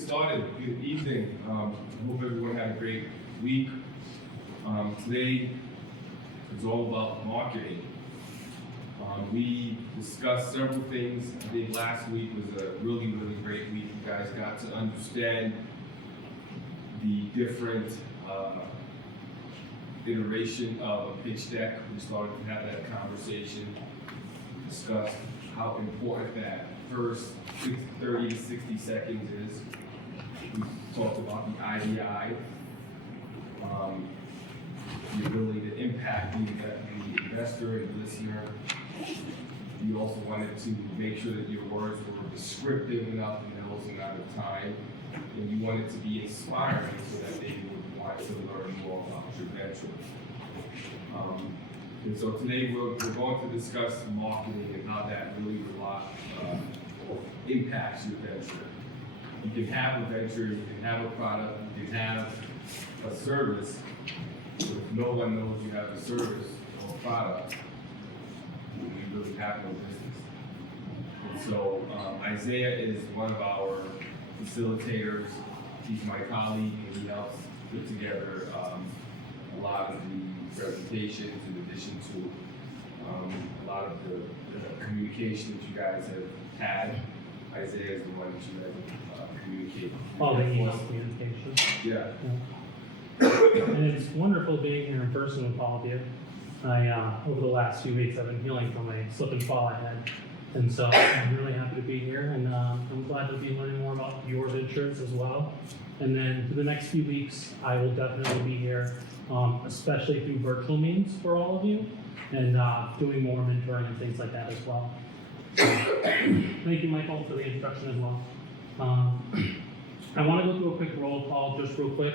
get started. Good evening. I hope everyone had a great week. Today is all about marketing. We discussed several things. I think last week was a really great week. You guys got to understand the different iteration of a pitch deck. We started to have that conversation, discussed how important that first 30 to 60 seconds is. We talked about the IDI, the ability to impact the investor and the listener. You also wanted to make sure that your words were descriptive enough in those amount of time, and you wanted to be inspiring so that they would want to learn more about your venture. And so today we're going to discuss marketing and how that really impacts your venture. You can have a venture, you can have a product, you can have a service, but if no one knows you have a service or product, you really have no business. And so Isaiah is one of our facilitators. He's my colleague, and he helps put together a lot of the presentations, in addition to a lot of the communication that you guys have had. Isaiah is the one that you guys communicate. All the email communication. Yeah. And it's wonderful being here in person with all of you. Over the last few weeks, I've been healing from a slip and fall I had. And so I'm really happy to be here, and I'm glad to be learning more about your ventures as well. And then for the next few weeks, I will definitely be here, especially through virtual meetings for all of you, and doing more mentoring and things like that as well. Thank you, Michael, for the introduction as well. I want to go through a quick roll call, just real quick,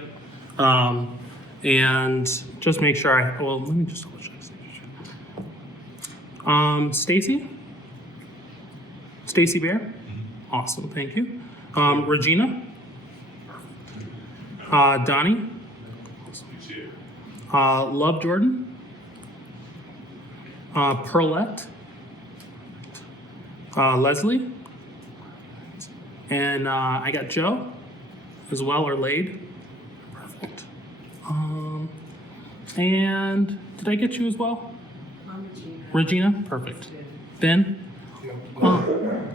and just make sure let me just double check. Stacy Bear? Awesome, thank you. Regina? Donnie? Love Jordan? Perlette? Leslie? And I got Joe as well, or Lade. Perfect. And did I get you as well? I'm Regina? Perfect. Ben?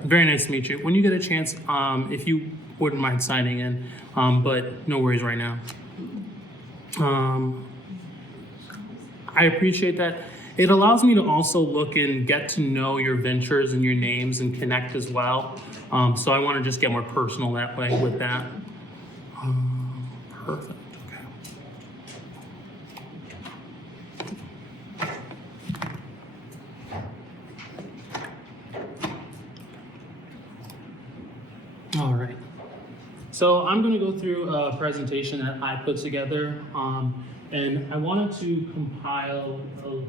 Very nice to meet you. When you get a chance, if you wouldn't mind signing in, but no worries right now. I appreciate that. It allows me to also look and get to know your ventures and your names and connect as well. So I want to just get more personal that way with that. Perfect. Okay. All right. So I'm going to go through a presentation that I put together, and I wanted to compile a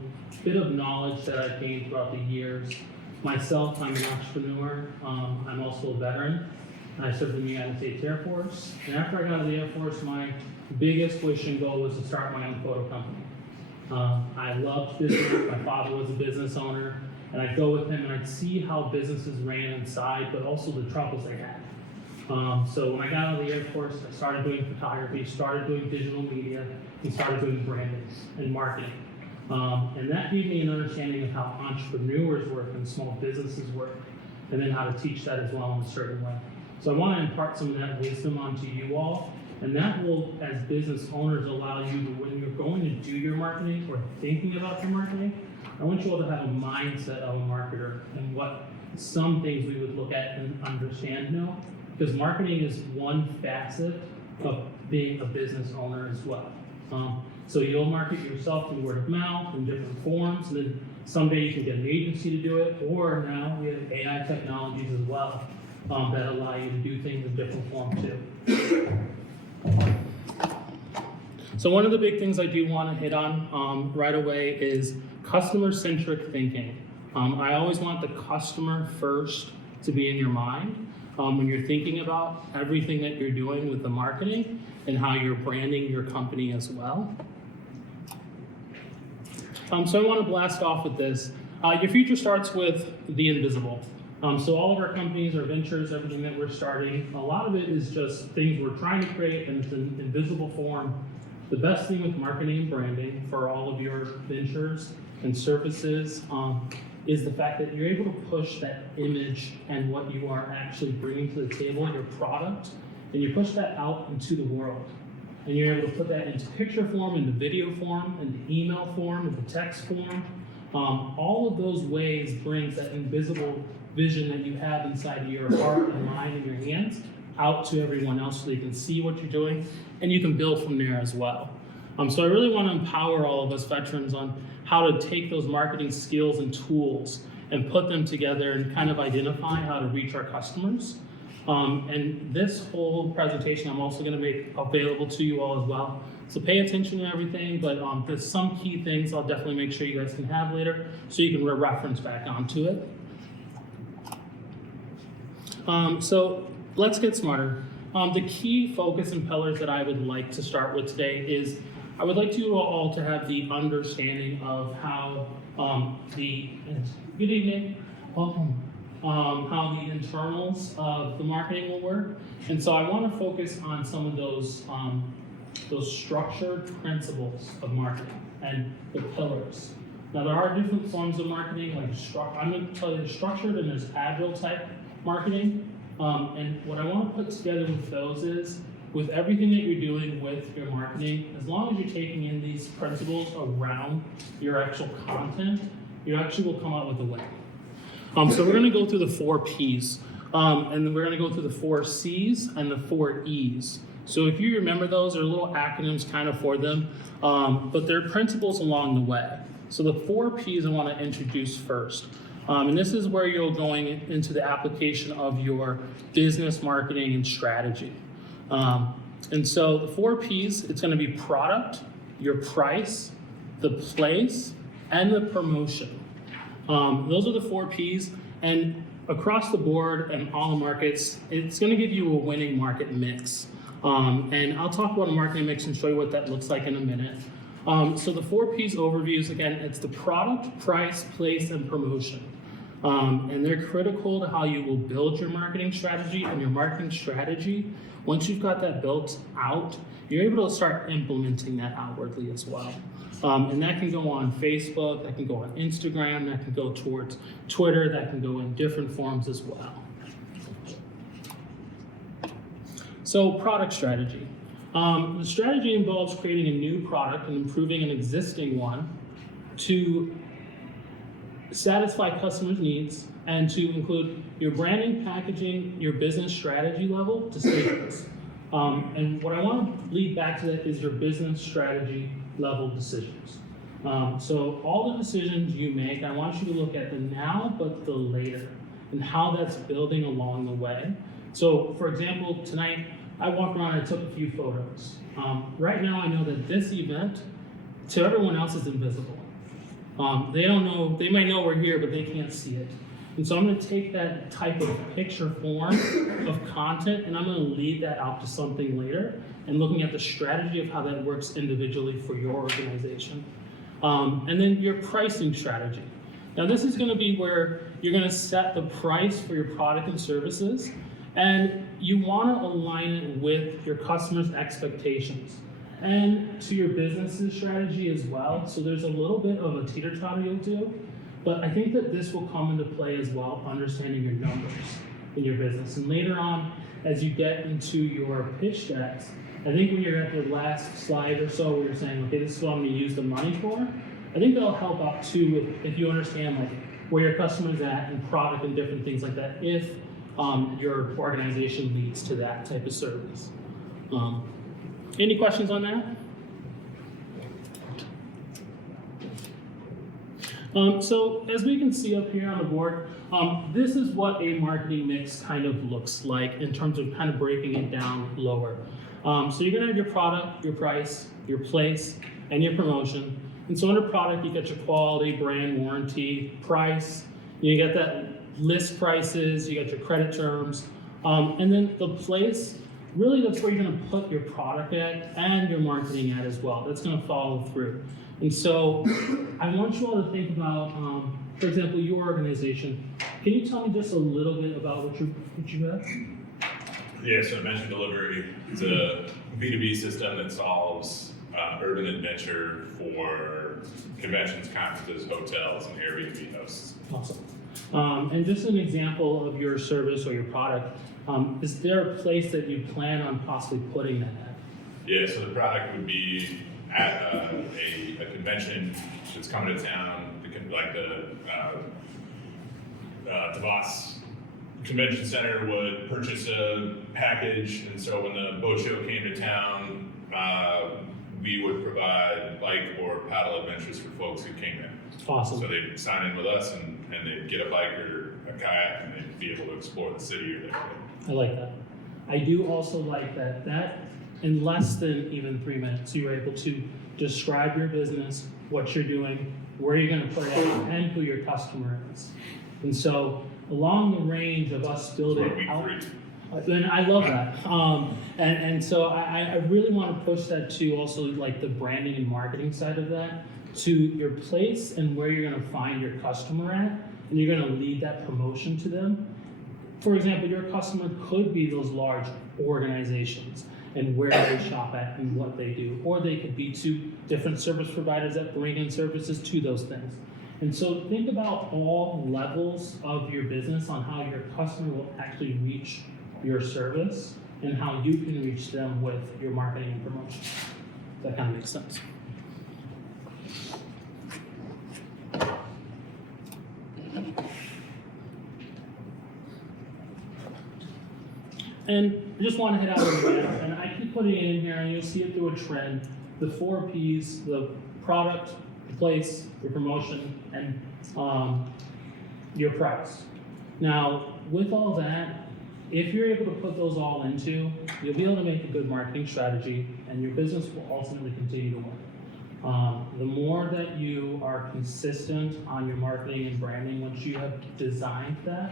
bit of knowledge that I've gained throughout the years. Myself, I'm an entrepreneur. I'm also a veteran. I served in the United States Air Force. And after I got out of the Air Force, my biggest wish and goal was to start my own photo company. I loved business. My father was a business owner. And I'd go with him and I'd see how businesses ran inside, but also the troubles they had. So when I got out of the Air Force, I started doing photography, started doing digital media, and started doing branding and marketing. And that gave me an understanding of how entrepreneurs work and small businesses work, and then how to teach that as well in a certain way. So I want to impart some of that wisdom onto you all, and that will, as business owners, allow you to, when you're going to do your marketing or thinking about your marketing, I want you all to have a mindset of a marketer and what some things we would look at and understand now, because marketing is one facet of being a business owner as well. So you'll market yourself through word of mouth in different forms, and then someday you can get an agency to do it, or now we have AI technologies as well that allow you to do things in different forms too. So one of the big things I do want to hit on right away is customer-centric thinking. I always want the customer first to be in your mind when you're thinking about everything that you're doing with the marketing and how you're branding your company as well. So I want to blast off with this. Your future starts with the invisible. So all of our companies, our ventures, everything that we're starting, a lot of it is just things we're trying to create and it's in invisible form. The best thing with marketing and branding for all of your ventures and services is the fact that you're able to push that image and what you are actually bringing to the table, your product, and you push that out into the world. And you're able to put that into picture form, into video form, into email form, into text form. All of those ways brings that invisible vision that you have inside of your heart and mind and your hands out to everyone else so they can see what you're doing and you can build from there as well. So I really want to empower all of us veterans on how to take those marketing skills and tools and put them together and kind of identify how to reach our customers. And this whole presentation I'm also going to make available to you all as well. So pay attention to everything, but there's some key things I'll definitely make sure you guys can have later so you can reference back onto it. So let's get smarter. The key focus and pillars that I would like to start with today is I would like you all to have the understanding of how good evening, welcome, how the internals of the marketing will work. And so I want to focus on some of those structured principles of marketing and the pillars. Now there are different forms of marketing, like I'm going to tell you there's structured and there's agile type marketing. And what I want to put together with those is, with everything that you're doing with your marketing, as long as you're taking in these principles around your actual content, you actually will come out with a win. So we're going to go through the 4 Ps, and then we're going to go through the 4 Cs and the 4 Es. So if you remember those, they're little acronyms kind of for them, but they're principles along the way. So the 4 Ps I want to introduce first. And this is where you're going into the application of your business marketing and strategy. And so the 4 Ps, it's going to be product, your price, the place, and the promotion. Those are the 4 Ps, and across the board and all the markets, it's going to give you a winning market mix. And I'll talk about a marketing mix and show you what that looks like in a minute. So the 4 Ps overviews, again, it's the product, price, place, and promotion. And they're critical to how you will build your marketing strategy. And your marketing strategy, once you've got that built out, you're able to start implementing that outwardly as well. And that can go on Facebook, that can go on Instagram, that can go towards Twitter, that can go in different forms as well. So product strategy. The strategy involves creating a new product and improving an existing one to satisfy customers' needs and to include your branding, packaging, your business strategy level decisions. And what I want to lead back to that is your business strategy level decisions. So all the decisions you make, I want you to look at the now but the later and how that's building along the way. So for example, tonight I walked around and I took a few photos. Right now I know that this event to everyone else is invisible. They don't know, they might know we're here, but they can't see it. And so I'm going to take that type of picture form of content and I'm going to lead that out to something later and looking at the strategy of how that works individually for your organization. And then your pricing strategy. Now this is going to be where you're going to set the price for your product and services, and you want to align it with your customers' expectations and to your business's strategy as well. So there's a little bit of a teeter-totter you'll do, but I think that this will come into play as well, understanding your numbers in your business. And later on, as you get into your pitch decks, I think when you're at the last slide or so where you're saying, okay, this is what I'm gonna use the money for, I think that'll help out too if you understand like where your customer's at and product and different things like that, if your organization leads to that type of service. Any questions on that? So as we can see up here on the board, this is what a marketing mix kind of looks like in terms of kind of breaking it down lower. So you're gonna have your product, your price, your place, and your promotion. And so under product, you get your quality, brand, warranty, price. You get that list prices, you got your credit terms. And then the place, really that's where you're gonna put your product at and your marketing at as well. That's gonna follow through. And so I want you all to think about for example, your organization, can you tell me just a little bit about what you have? Yeah, so Adventure Delivery is a B2B system that solves urban adventure for conventions, conferences, hotels, and Airbnb hosts. Awesome. And just an example of your service or your product, is there a place that you plan on possibly putting that at? Yeah, so the product would be at a convention that's coming to town, like the Davos Convention Center would purchase a package, and so when the boat show came to town, we would provide bike or paddle adventures for folks who came in. Awesome. So they'd sign in with us, and they'd get a bike or a kayak, and they'd be able to explore the city or their I like that. I do also like that in less than even 3 minutes, you were able to describe your business, what you're doing, where you're going to put it, and who your customer is. And so along the range of us building out, and I love that. And so I really want to push that to also like the branding and marketing side of that, to your place and where you're going to find your customer at, and you're going to lead that promotion to them. For example, your customer could be those large organizations and where they shop at and what they do, or they could be to different service providers that bring in services to those things. And so think about all levels of your business on how your customer will actually reach your service and how you can reach them with your marketing and promotion. That kind of makes sense. And I just want to hit out of the and I keep putting it in here, and you'll see it through a trend. The 4 Ps, the product, the place, your promotion, and your price. Now, with all that, if you're able to put those all into, you'll be able to make a good marketing strategy, and your business will ultimately continue to work. The more that you are consistent on your marketing and branding, once you have designed that,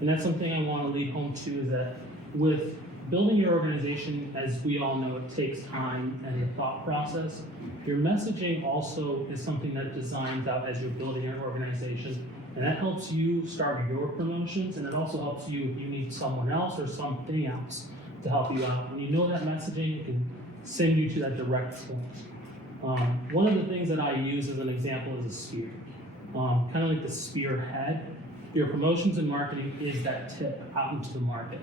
and that's something I want to lead home to, is that with building your organization, as we all know, it takes time and the thought process. Your messaging also is something that designs out as you're building your organization, and that helps you start your promotions, and it also helps you if you need someone else or something else to help you out. When you know that messaging, it can send you to that direct point. One of the things that I use as an example is a spear, kind of like the spearhead. Your promotions and marketing is that tip out into the market.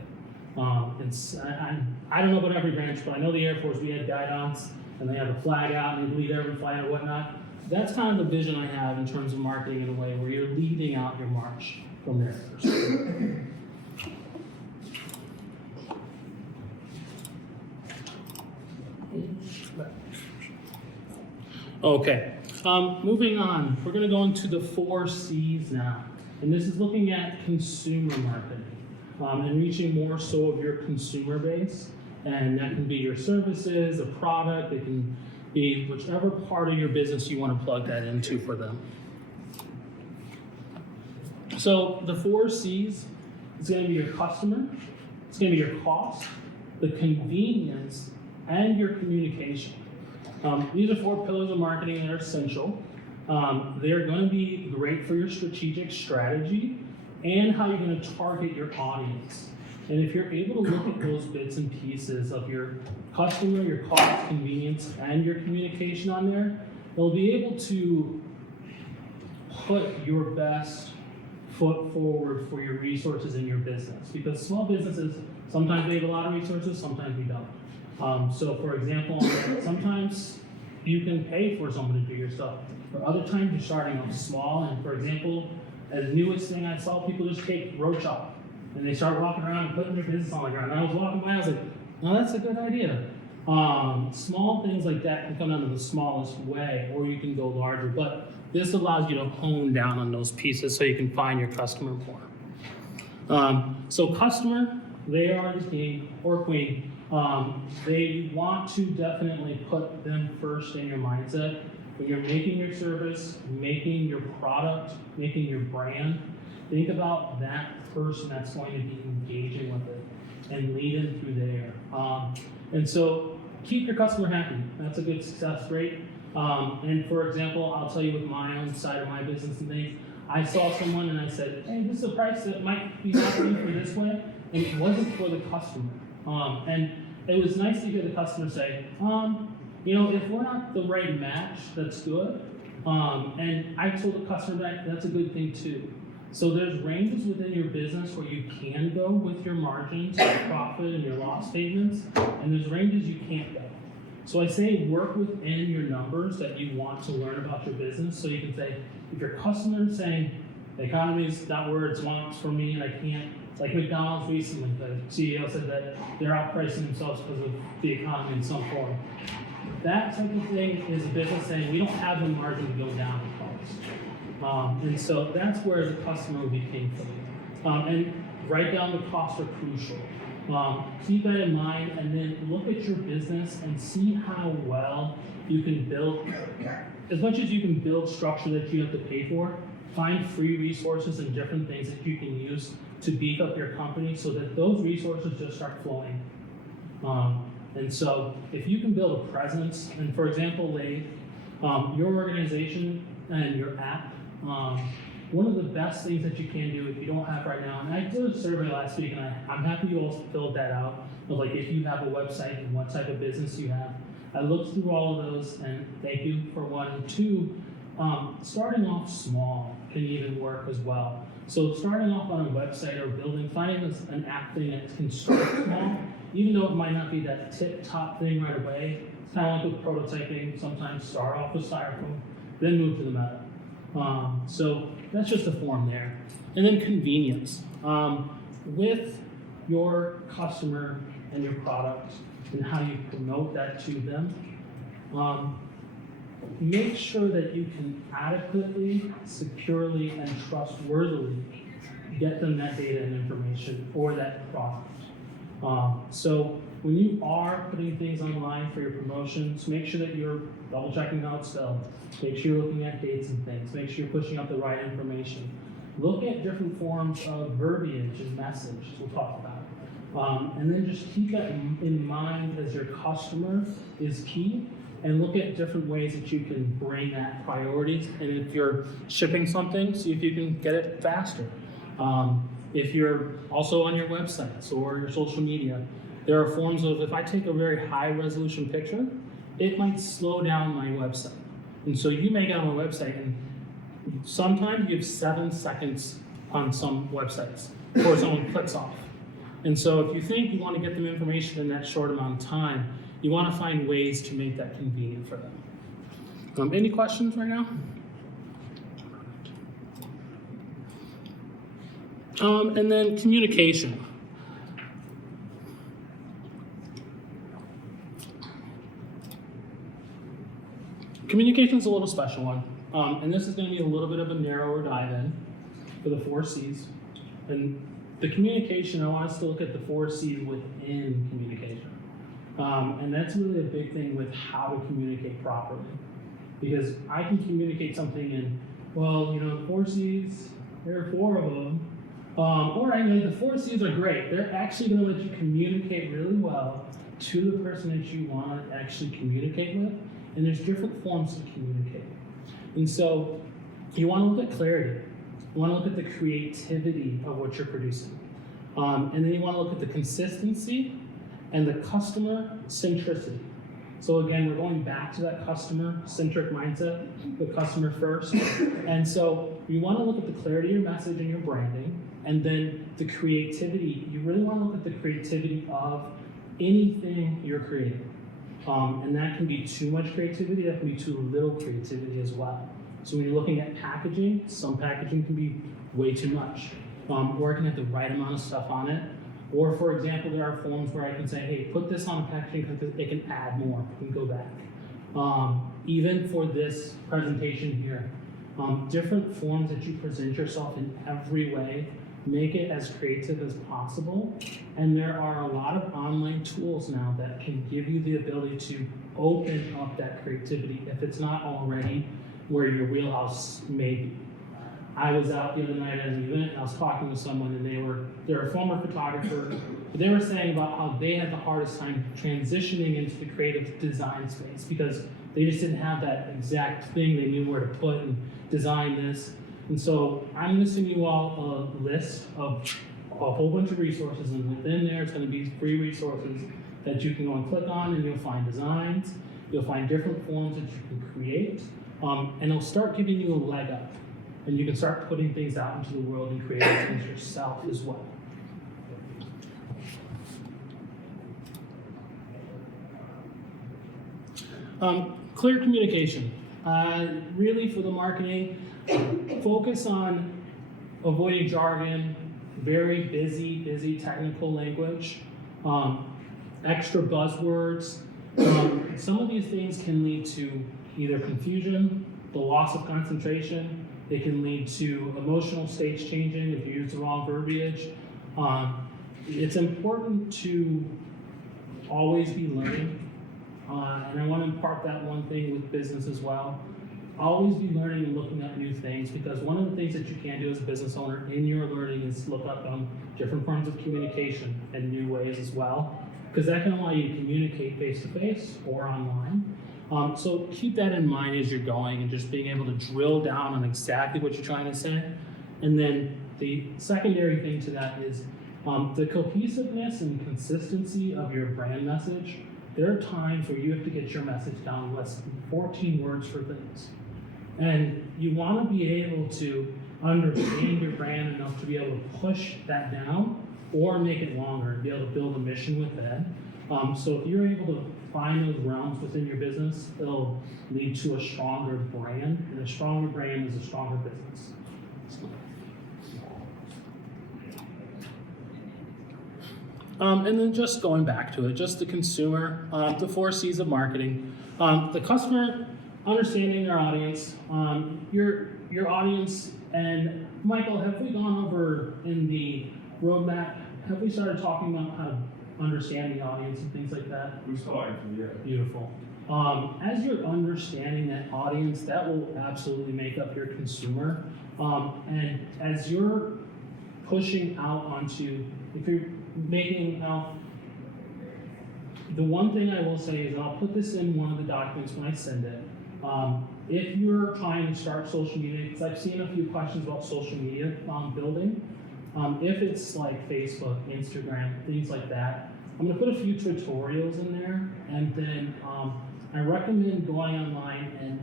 I don't know about every branch, but I know the Air Force, we had guidons, and they have a flag out, and they lead every flight or whatnot. That's kind of the vision I have in terms of marketing in a way where you're leading out your march from there first. Okay, moving on, we're gonna go into the 4 Cs now. And this is looking at consumer marketing. And reaching more so of your consumer base, and that can be your services, a product, it can be whichever part of your business you want to plug that into for them. So the 4 C's is going to be your customer, it's going to be your cost, the convenience, and your communication. These are 4 pillars of marketing that are essential. They're going to be great for your strategic strategy and how you're going to target your audience. And if you're able to look at those bits and pieces of your customer, your cost, convenience, and your communication on there, they'll be able to put your best foot forward for your resources in your business. Because small businesses, sometimes they have a lot of resources, sometimes we don't. So for example, sometimes you can pay for someone to do your stuff. But other times you're starting off small, and for example, as newest thing I saw, people just take road shop and they start walking around and putting their business on the ground. And I was walking by, I was like, oh, that's a good idea. Small things like that can come down to the smallest way, or you can go larger. But this allows you to hone down on those pieces so you can find your customer more. So customer, they are the king or queen. They want to definitely put them first in your mindset. When you're making your service, making your product, making your brand, think about that person that's going to be engaging with it and lead in through there. And so keep your customer happy. That's a good success rate. And for example, I'll tell you with my own side of my business and things, I saw someone and I said, hey, this is a price that might be happening for this way, and it wasn't for the customer. And it was nice to hear the customer say, if we're not the right match, that's good. And I told the customer that that's a good thing too. So there's ranges within your business where you can go with your margins, your profit, and your loss statements, and there's ranges you can't go. So I say work within your numbers that you want to learn about your business. So you can say, if your customer is saying, the economy's not where it's wants for me and I can't, like McDonald's recently, the CEO said that they're outpricing themselves because of the economy in some form. That type of thing is a business saying, we don't have the margin to go down in cost. And so that's where the customer will be paying for you. And write down the costs are crucial. Keep that in mind, and then look at your business and see how well you can build, as much as you can build structure that you have to pay for, find free resources and different things that you can use to beef up your company so that those resources just start flowing. And so if you can build a presence, and for example, your organization and your app, one of the best things that you can do if you don't have right now, and I did a survey last week, and I'm happy you all filled that out, of like if you have a website and what type of business you have. I looked through all of those, and thank you for one. And two, starting off small can even work as well. So starting off on a website or finding an app thing that can start small, even though it might not be that tip-top thing right away. It's kind of like with prototyping, sometimes start off with styrofoam, then move to the meta. So that's just a form there. And then convenience. With your customer and your product and how you promote that to them, make sure that you can adequately, securely, and trustworthily get them that data and information for that product. So when you are putting things online for your promotions, make sure that you're double checking how it's spelled. Make sure you're looking at dates and things. Make sure you're pushing out the right information. Look at different forms of verbiage and message, we'll talk about. And then just keep that in mind as your customer is key, and look at different ways that you can bring that priorities. And if you're shipping something, see if you can get it faster. If you're also on your websites or your social media, there are forms of, if I take a very high resolution picture, it might slow down my website. And so you may get on a website and sometimes you have 7 seconds on some websites before someone clicks off. And so if you think you want to get them information in that short amount of time, you want to find ways to make that convenient for them. Any questions right now? And then communication. Communication is a little special one. And this is going to be a little bit of a narrower dive in for the 4 C's. And the communication, I want us to look at the 4 C's within communication. And that's really a big thing with how to communicate properly. Because I can communicate something in, the 4 C's, there are 4 of them. Or the 4 C's are great. They're actually going to let you communicate really well to the person that you want to actually communicate with. And there's different forms to communicate. And so you want to look at clarity. You want to look at the creativity of what you're producing. And then you want to look at the consistency and the customer centricity. So again, we're going back to that customer-centric mindset, the customer first. And so you want to look at the clarity of your message and your branding, and then the creativity. You really want to look at the creativity of anything you're creating. And that can be too much creativity, that can be too little creativity as well. So when you're looking at packaging, some packaging can be way too much. Working at the right amount of stuff on it. Or for example, there are forms where I can say, hey, put this on packaging because it can add more, it can go back. Even for this presentation here, different forms that you present yourself in every way, make it as creative as possible. And there are a lot of online tools now that can give you the ability to open up that creativity if it's not already where your wheelhouse may be. I was out the other night at an event and I was talking to someone, and they're a former photographer, but they were saying about how they had the hardest time transitioning into the creative design space because they just didn't have that exact thing they knew where to put and design this. And so I'm listing you all a list of a whole bunch of resources, and within there, it's going to be free resources that you can go and click on, and you'll find designs, you'll find different forms that you can create, and it'll start giving you a leg up, and you can start putting things out into the world and creating things yourself as well. Clear communication. Really, for the marketing, focus on avoiding jargon, very busy technical language, extra buzzwords. Some of these things can lead to either confusion, the loss of concentration. It can lead to emotional states changing if you use the wrong verbiage. It's important to always be learning. And I want to impart that one thing with business as well. Always be learning and looking up new things, because one of the things that you can do as a business owner in your learning is look up different forms of communication in new ways as well, because that can allow you to communicate face-to-face or online. So keep that in mind as you're going, and just being able to drill down on exactly what you're trying to say. And then the secondary thing to that is the cohesiveness and consistency of your brand message. There are times where you have to get your message down to less than 14 words for things. And you want to be able to understand your brand enough to be able to push that down or make it longer and be able to build a mission with that. So if you're able to find those realms within your business, it'll lead to a stronger brand, and a stronger brand is a stronger business. And then just going back to it, just the consumer, the 4 C's of marketing, the customer, understanding their audience, your audience. And Michael, have we gone over in the roadmap, have we started talking about how to understand the audience and things like that? We're starting to, yeah. Beautiful. As you're understanding that audience, that will absolutely make up your consumer. And as you're pushing out onto, if you're making out, the one thing I will say is, and I'll put this in one of the documents when I send it, if you're trying to start social media, because I've seen a few questions about social media building, if it's like Facebook, Instagram, things like that, I'm gonna put a few tutorials in there, and then I recommend going online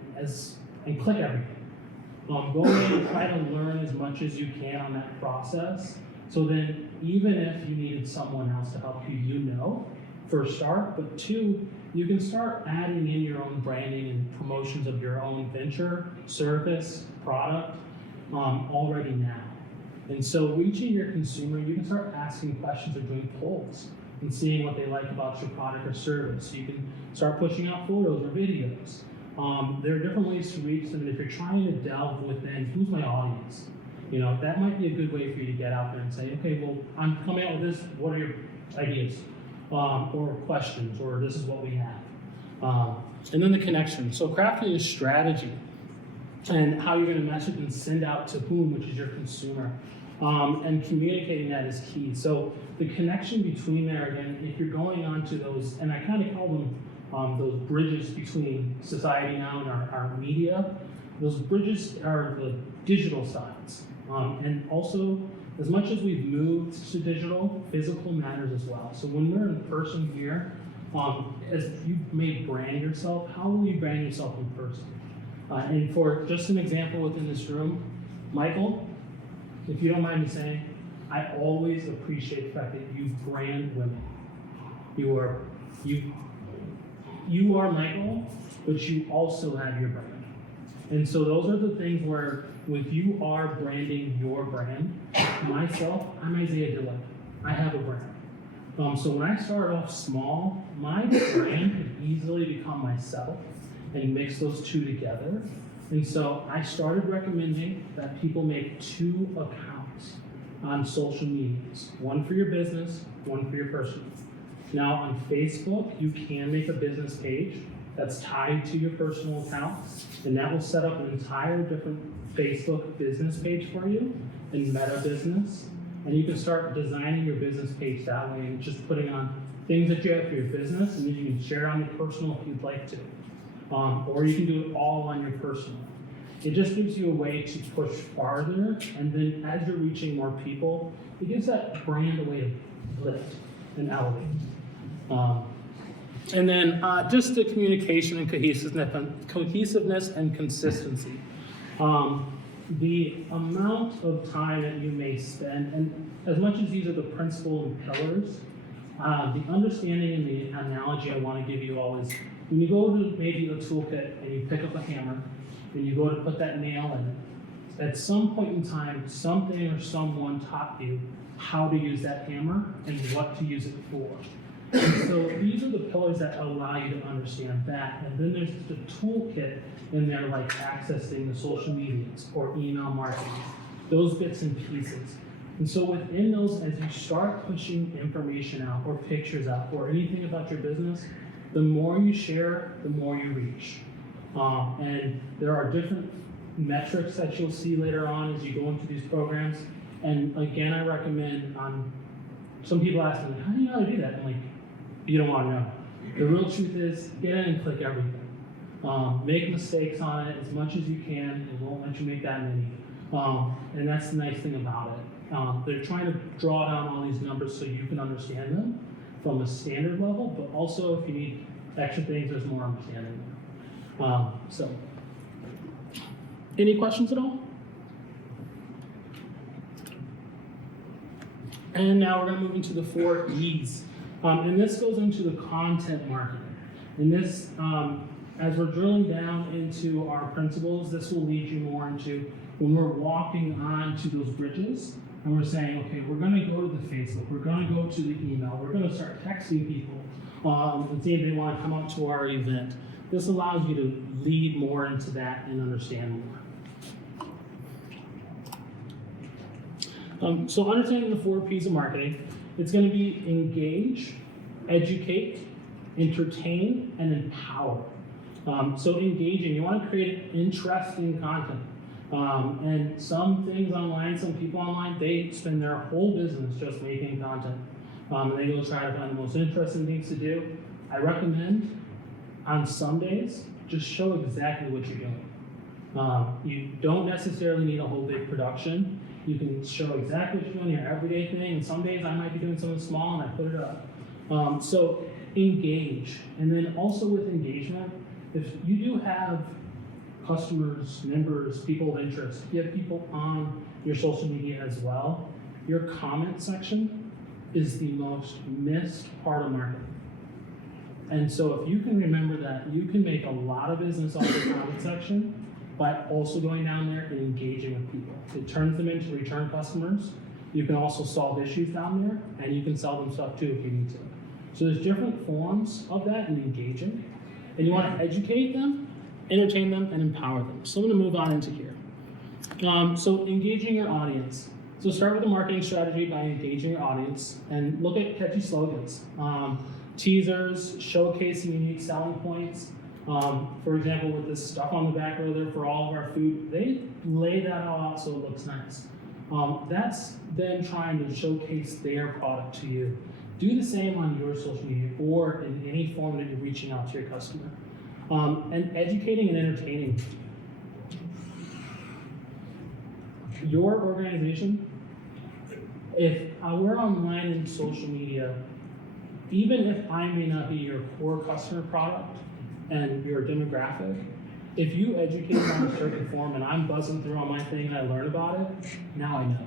and click everything. Go in and try to learn as much as you can on that process. So then, even if you needed someone else to help you, you know, for a start, but 2, you can start adding in your own branding and promotions of your own venture, service, product already now. And so reaching your consumer, you can start asking questions or doing polls and seeing what they like about your product or service. So you can start pushing out photos or videos. There are different ways to reach them, and if you're trying to delve within, who's my audience? You know, that might be a good way for you to get out there and say, okay, well, I'm coming out with this, what are your ideas? Or questions, or this is what we have. And then the connection. So crafting a strategy and how you're gonna message and send out to whom, which is your consumer. And communicating that is key. So the connection between there, again, if you're going on to those, and I kind of call them those bridges between society now and our media, those bridges are the digital sides. And also, as much as we've moved to digital, physical matters as well. So when we're in person here, as you may brand yourself, how will you brand yourself in person? And for just an example within this room, Michael, if you don't mind me saying, I always appreciate the fact that you brand women. You are Michael, but you also have your brand. And so those are the things where, if you are branding your brand, myself, I'm Isaiah Dillon. I have a brand. So when I started off small, my brand could easily become myself and mix those 2 together. And so I started recommending that people make 2 accounts on social medias, one for your business, one for your personal. Now on Facebook, you can make a business page that's tied to your personal account, and that will set up an entire different Facebook business page for you in Meta Business. And you can start designing your business page that way and just putting on things that you have for your business, and then you can share it on your personal if you'd like to. Or you can do it all on your personal. It just gives you a way to push farther, and then as you're reaching more people, it gives that brand a way to lift and elevate. And then just the communication and cohesiveness and consistency. The amount of time that you may spend, and as much as these are the principles and pillars, the understanding and the analogy I want to give you all is when you go to maybe a toolkit and you pick up a hammer, and you go to put that nail in, at some point in time, something or someone taught you how to use that hammer and what to use it for. And so these are the pillars that allow you to understand that. And then there's the toolkit in there, like accessing the social medias or email marketing, those bits and pieces. And so within those, as you start pushing information out or pictures out or anything about your business, the more you share, the more you reach. And there are different metrics that you'll see later on as you go into these programs. And again, I recommend, some people ask me, how do you know how to do that? I'm like, you don't want to know. The real truth is, get in and click everything. Make mistakes on it as much as you can. It won't let you make that many. And that's the nice thing about it. They're trying to draw down all these numbers so you can understand them from a standard level, but also if you need extra things, there's more understanding there. So, any questions at all? And now we're going to move into the 4 E's. And this goes into the content marketing. And this, as we're drilling down into our principles, this will lead you more into when we're walking onto those bridges and we're saying, okay, we're going to go to the Facebook, we're going to go to the email, we're going to start texting people and see if they want to come out to our event. This allows you to lead more into that and understand more. So understanding the 4 P's of marketing, it's going to be engage, educate, entertain, and empower. So engaging, you want to create interesting content. And some things online, some people online, they spend their whole business just making content. And they go try to find the most interesting things to do. I recommend on some days, just show exactly what you're doing. You don't necessarily need a whole big production. You can show exactly what you're doing, your everyday thing, and some days I might be doing something small and I put it up. So engage. And then also with engagement, if you do have customers, members, people of interest, you have people on your social media as well, your comment section is the most missed part of marketing. And so if you can remember that, you can make a lot of business off the comment section by also going down there and engaging with people. It turns them into return customers. You can also solve issues down there, and you can sell them stuff too if you need to. So there's different forms of that and engaging. And you want to educate them, entertain them, and empower them. So I'm going to move on into here. So engaging your audience. So start with a marketing strategy by engaging your audience and look at catchy slogans. Teasers, showcasing unique selling points. For example, with this stuff on the back over there for all of our food, they lay that all out so it looks nice. That's them trying to showcase their product to you. Do the same on your social media or in any form that you're reaching out to your customer. And educating and entertaining. Your organization, if we're online in social media, even if I may not be your core customer product and your demographic, if you educate on a certain form and I'm buzzing through on my thing and I learn about it, now I know.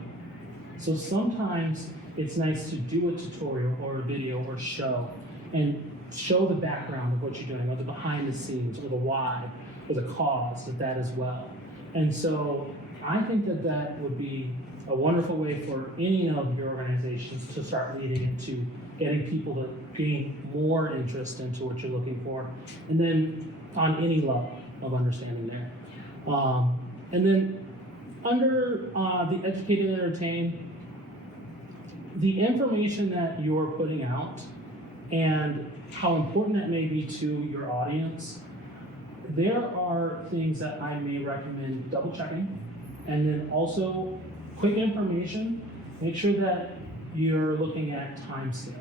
So sometimes it's nice to do a tutorial or a video or show and show the background of what you're doing, or the behind the scenes, or the why, or the cause of that as well. And so I think that that would be a wonderful way for any of your organizations to start leading into getting people to gain more interest into what you're looking for, and then on any level of understanding there. And then under the educate and entertain, the information that you're putting out and how important that may be to your audience, there are things that I may recommend double checking. And then also quick information, make sure that you're looking at timescale.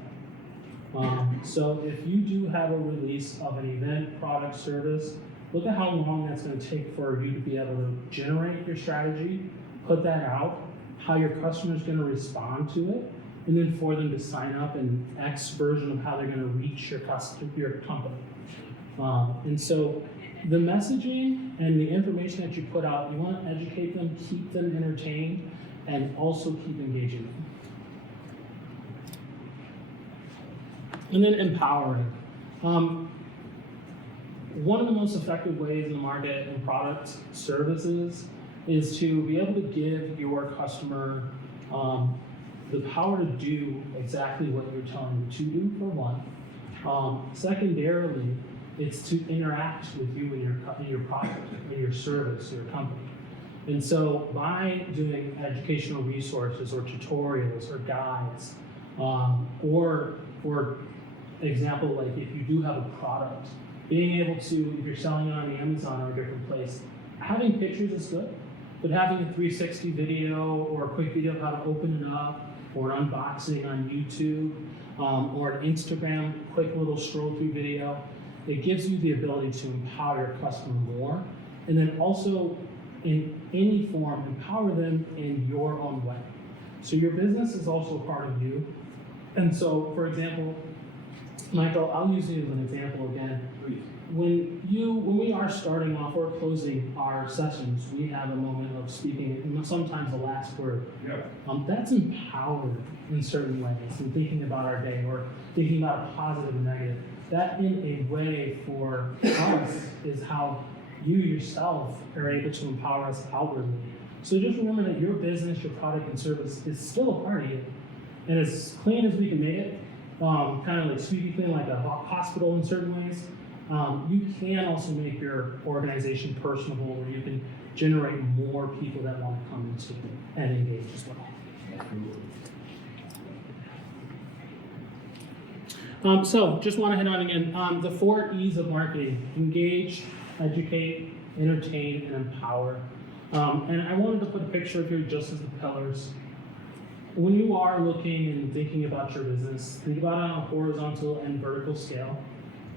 So if you do have a release of an event, product, service, look at how long that's going to take for you to be able to generate your strategy, put that out, how your customer is going to respond to it, and then for them to sign up in X version of how they're going to reach your company. And so the messaging and the information that you put out, you want to educate them, keep them entertained, and also keep engaging them. And then empowering. One of the most effective ways in the market and product services is to be able to give your customer the power to do exactly what you're telling them to do, for one. Secondarily, it's to interact with you and your product, and your service, your company. And so by doing educational resources or tutorials or guides, or for example, like if you do have a product, being able to, if you're selling it on Amazon or a different place, having pictures is good, but having a 360 video or a quick video of how to open it up, or an unboxing on YouTube, or an Instagram quick little stroll through video, it gives you the ability to empower your customer more, and then also in any form, empower them in your own way. So your business is also a part of you. And so, for example, Michael, I'll use you as an example again. When we are starting off or closing our sessions, we have a moment of speaking, and sometimes the last word. Yeah. That's empowered in certain ways, and thinking about our day, or thinking about a positive and negative. That, in a way, for us, is how you yourself are able to empower us outwardly. So just remember that your business, your product and service is still a part of you. And as clean as we can make it, kind of like squeaky clean, like a hospital in certain ways, you can also make your organization personable, where you can generate more people that want to come into it and engage as well. So just want to hit on again, the 4 E's of marketing: engage, educate, entertain, and empower. And I wanted to put a picture of here just as the pillars. When you are looking and thinking about your business, think about it on a horizontal and vertical scale,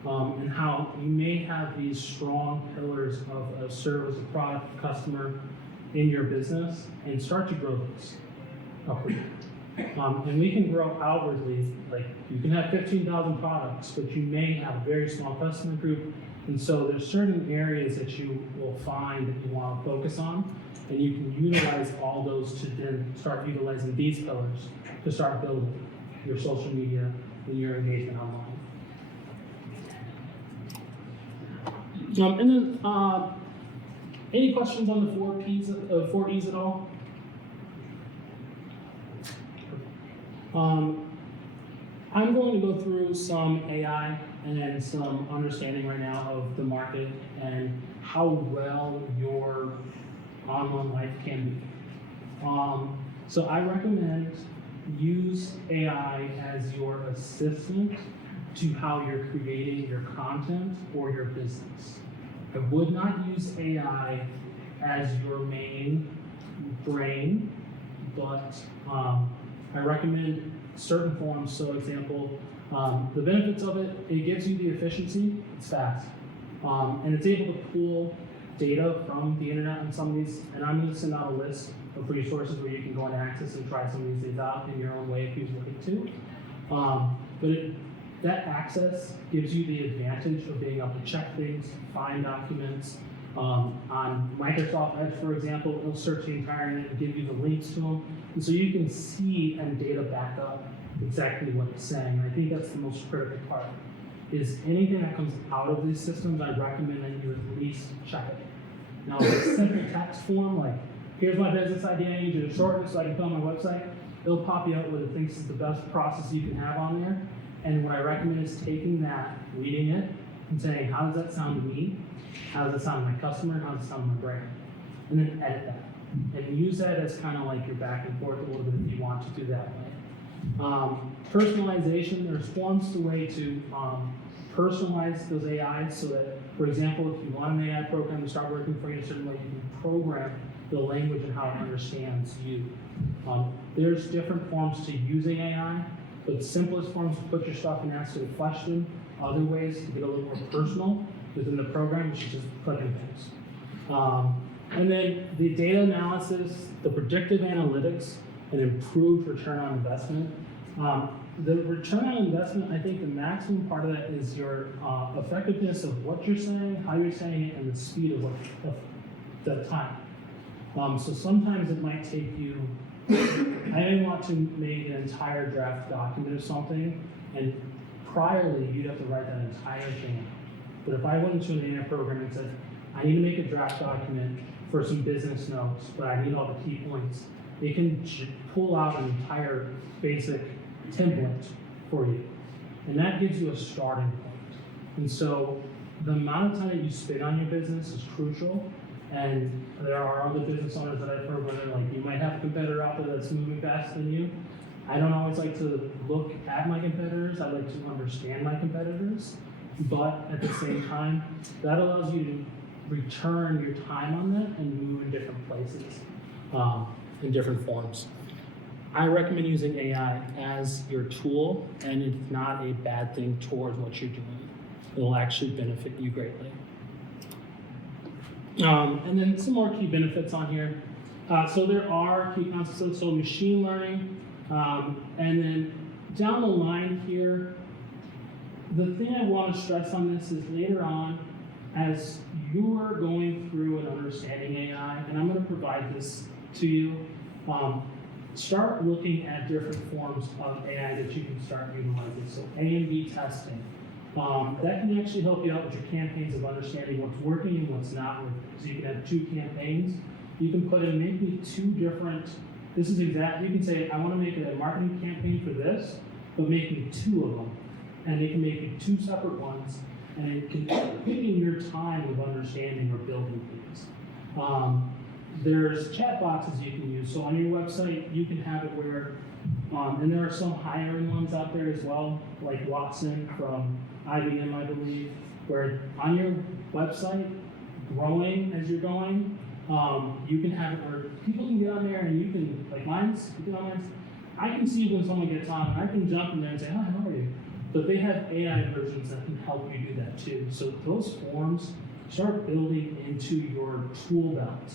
and how you may have these strong pillars of a service, a product, a customer in your business, and start to grow those upward. And we can grow outwardly, like you can have 15,000 products, but you may have a very small customer group. And so there's certain areas that you will find that you want to focus on, and you can utilize all those to then start utilizing these pillars to start building your social media and your engagement online. And then, any questions on the 4 E's at all? I'm going to go through some AI and some understanding right now of the market and how well your online life can be. So I recommend use AI as your assistant to how you're creating your content or your business. I would not use AI as your main brain, but I recommend certain forms. So example, the benefits of it, it gives you the efficiency, it's fast. And it's able to pull data from the internet on some of these, and I'm going to send out a list of resources where you can go and access and try some of these things out in your own way if you're looking to. That access gives you the advantage of being able to check things, find documents. On Microsoft Edge, for example, it'll search the entire internet and give you the links to them. And so you can see and data back up exactly what it's saying. I think that's the most critical part, is anything that comes out of these systems, I recommend that you at least check it. Now, if it's simple text form, like, here's my business idea, I need you to shorten it so I can put on my website, it'll pop you out what it thinks is the best process you can have on there. And what I recommend is taking that, reading it, and saying, how does that sound to me? How does it sound to my customer? How does it sound to my brand? And then edit that. And use that as kind of like your back and forth a little bit if you want to do that way. Personalization, there's forms the way to personalize those AIs so that, for example, if you want an AI program to start working for you in a certain way, you can program the language and how it understands you. There's different forms to using AI, but the simplest forms to put your stuff and ask it a question. Other ways to get a little more personal within the program, which is just click and paste. And then the data analysis, the predictive analytics, and improved return on investment. The return on investment, I think the maximum part of that is your effectiveness of what you're saying, how you're saying it, and the speed of the time. So sometimes it might take you, I may want to make an entire draft document of something, and priorly you'd have to write that entire thing out. But if I went into an AI program and said, I need to make a draft document for some business notes, but I need all the key points, it can pull out an entire basic template for you. And that gives you a starting point. And so the amount of time that you spend on your business is crucial. And there are other business owners that I've heard where they're like, you might have a competitor out there that's moving faster than you. I don't always like to look at my competitors. I like to understand my competitors. But at the same time, that allows you to return your time on that and move in different places, in different forms. I recommend using AI as your tool, and it's not a bad thing towards what you're doing. It'll actually benefit you greatly. And then some more key benefits on here. So there are key concepts, so machine learning, and then down the line here, the thing I want to stress on this is later on, as you are going through and understanding AI, and I'm going to provide this to you, start looking at different forms of AI that you can start utilizing. So A and B testing. That can actually help you out with your campaigns of understanding what's working and what's not working. So you can have 2 campaigns. You can put in maybe 2 different, this is exactly, you can say, I want to make a marketing campaign for this, but make me 2 of them. And it can make you 2 separate ones, and it can fit in your time of understanding or building things. There's chat boxes you can use. So on your website, you can have it where, and there are some hiring ones out there as well, like Watson from IBM, I believe, where on your website, growing as you're going, you can have it where people can get on there and you can, like mine's, you get on mine's, I can see when someone gets on, and I can jump in there and say, hi, how are you? But they have AI versions that can help you do that too. So those forms, start building into your tool belt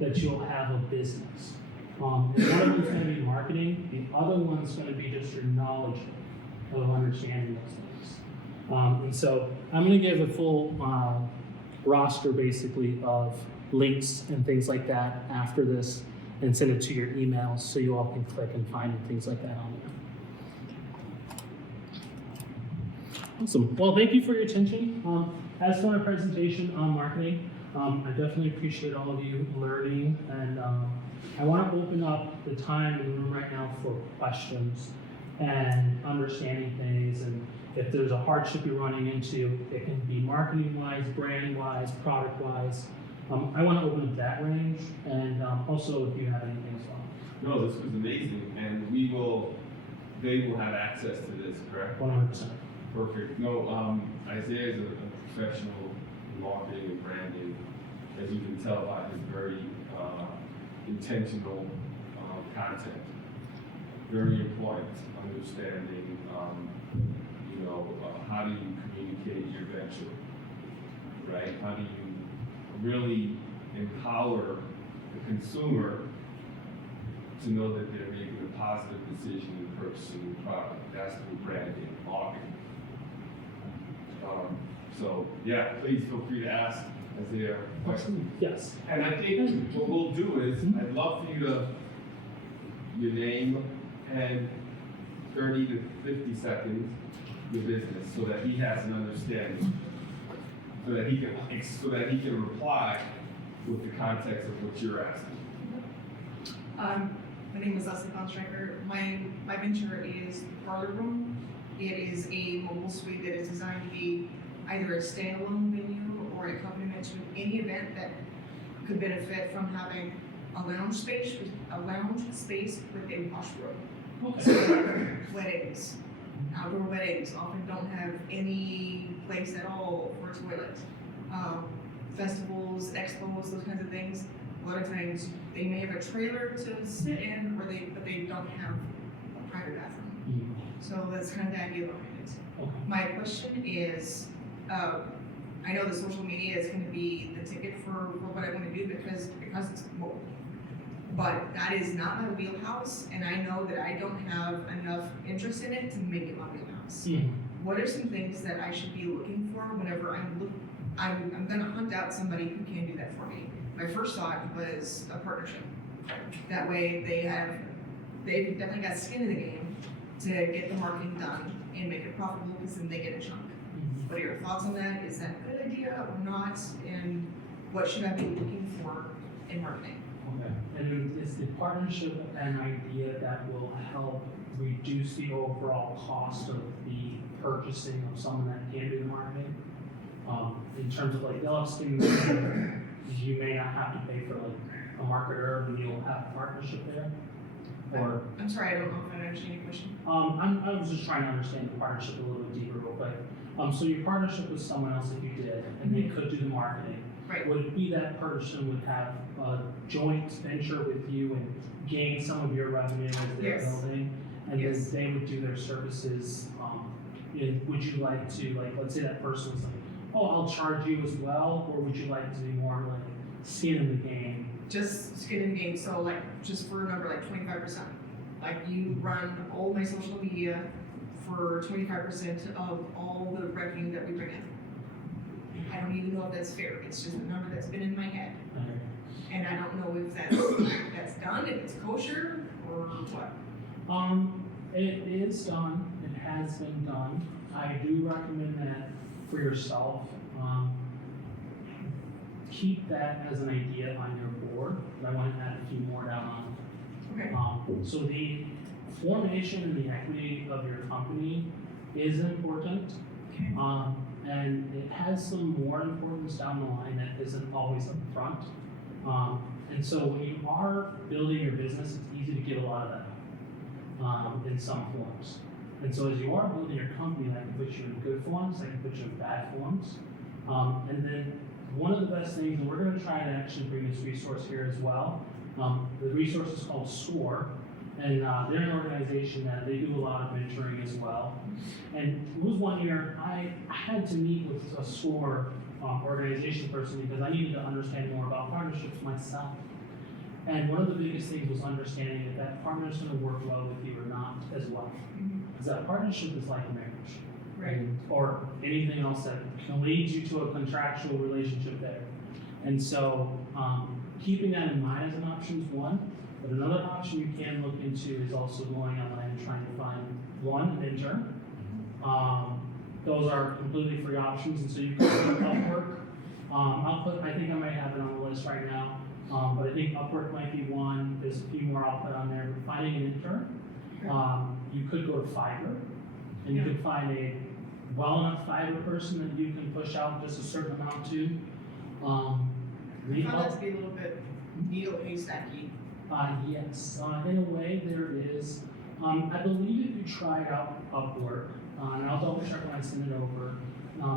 that you'll have a business. And one of them's going to be marketing. The other one's going to be just your knowledge of understanding those things. And so I'm going to give a full roster basically of links and things like that after this and send it to your emails so you all can click and find things like that on there. Awesome. Well, thank you for your attention. As for my presentation on marketing, I definitely appreciate all of you learning, and I want to open up the time in the room right now for questions and understanding things, and if there's a hardship you're running into, it can be marketing-wise, brand-wise, product-wise. I want to open up that range, and also if you have anything as well. No, this was amazing, and they will have access to this, correct? 100%. Perfect. No, Isaiah is a professional in marketing and branding, as you can tell by his very intentional content. Very important, understanding, how do you communicate your venture, right? How do you really empower the consumer to know that they're making a positive decision in purchasing the product? That's through branding, marketing. So yeah, please feel free to ask Isaiah questions. Yes. And I think what we'll do is, I'd love for you to, your name and 30 to 50 seconds, your business, so that he has an understanding, so that he can reply with the context of what you're asking. My name is Leslie Striker. My venture is Parlor Room. It is a mobile suite that is designed to be either a standalone venue or an accompaniment to any event that could benefit from having a lounge space with a washroom. Okay. So weddings, outdoor weddings often don't have any place at all for a toilet. Festivals, expos, those kinds of things. A lot of times they may have a trailer to sit in, but they don't have a private bathroom. So that's kind of the idea behind it. Okay. My question is, I know that social media is gonna be the ticket for what I wanna do because it's mobile. But that is not my wheelhouse, and I know that I don't have enough interest in it to make it my wheelhouse. What are some things that I should be looking for whenever I'm gonna hunt out somebody who can do that for me? My first thought was a partnership. That way they've definitely got skin in the game to get the marketing done and make it profitable because then they get a chunk. What are your thoughts on that? Is that a good idea or not? And what should I be looking for in marketing? Okay. And is the partnership an idea that will help reduce the overall cost of the purchasing of someone that can do the marketing? In terms of like, they'll have skin in the game, you may not have to pay for like a marketer, and you'll have a partnership there? Or, I'm sorry, I don't know if I understand your question. I was just trying to understand the partnership a little bit deeper real quick. So your partnership with someone else, if you did, and they could do the marketing, Right. would it be that person would have a joint venture with you and gain some of your revenue as they're Yes. building? And Yes. then they would do their services, would you like to, like, let's say that person was like, oh, I'll charge you as well, or would you like to be more like skin in the game? Just skin in the game, so like, just for a number, like 25%. Like you run all my social media for 25% of all the revenue that we bring in. I don't even know if that's fair, it's just a number that's been in my head. And I don't know if that's done, if it's kosher, or what. It is done, it has been done. I do recommend that for yourself. Keep that as an idea on your board, but I want to add a few more down on. Okay. So the formation and the equity of your company is important. Okay. And it has some more importance down the line that isn't always up front. And so when you are building your business, it's easy to give a lot of that in some forms. And so as you are building your company, I can put you in good forms, I can put you in bad forms. And then one of the best things, and we're going to try to actually bring this resource here as well. The resource is called SCORE, and they're an organization that they do a lot of mentoring as well. And it was one year I had to meet with a SCORE organization person because I needed to understand more about partnerships myself. And one of the biggest things was understanding if that partner is going to work well with you or not as well. Because that partnership is like a marriage. Right. Or anything else that can lead you to a contractual relationship there. And so keeping that in mind as an option is one, but another option you can look into is also going online and trying to find one, an intern. Those are completely free options, and so you can do Upwork. I think I might have it on the list right now, but I think Upwork might be one. There's a few more I'll put on there. But finding an intern, you could go to Fiverr, and you could find a well enough Fiverr person that you can push out just a certain amount to. I found that to be a little bit needle haystacky. Yes, in a way there is. I believe if you try out Upwork, and I'll double check when I send it over,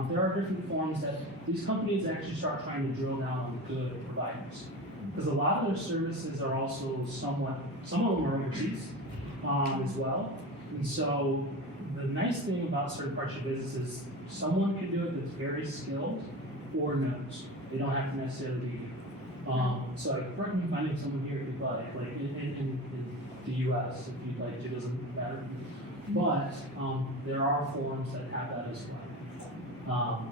there are different forms that these companies actually start trying to drill down on good providers. Because a lot of their services are also somewhat, some of them are overseas as well. And so the nice thing about certain parts of your business is someone can do it that's very skilled or knows. They don't have to necessarily be. So I recommend finding someone here if you'd like in the US if you'd like to, doesn't matter. But there are forums that have that as well.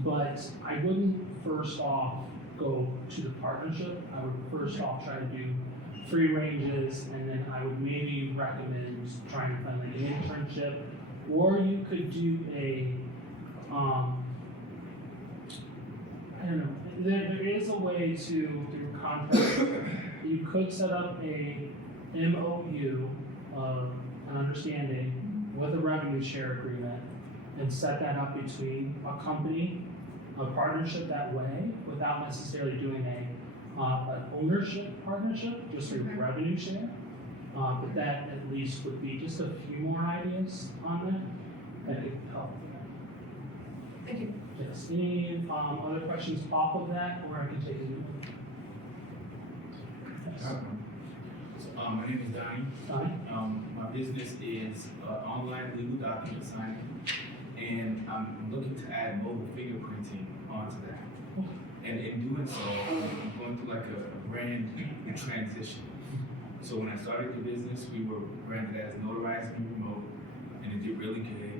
But I wouldn't first off go to the partnership. I would first off try to do free ranges, and then I would maybe recommend trying to find like an internship, or you could do a, I don't know, there is a way to, through contract, you could set up a MOU, an understanding with a revenue share agreement, and set that up between a company, a partnership that way, without necessarily doing an ownership partnership, just a revenue share. But that at least would be just a few more ideas on that could help. Thank you. Yes. Any other questions off of that, or I can take a new one? Yes. My name is Donnie. Donnie? My business is online legal document signing, and I'm looking to add mobile fingerprinting onto that. And in doing so, I'm going through like a brand transition. So when I started the business, we were branded as Notarizing Remote, and it did really good.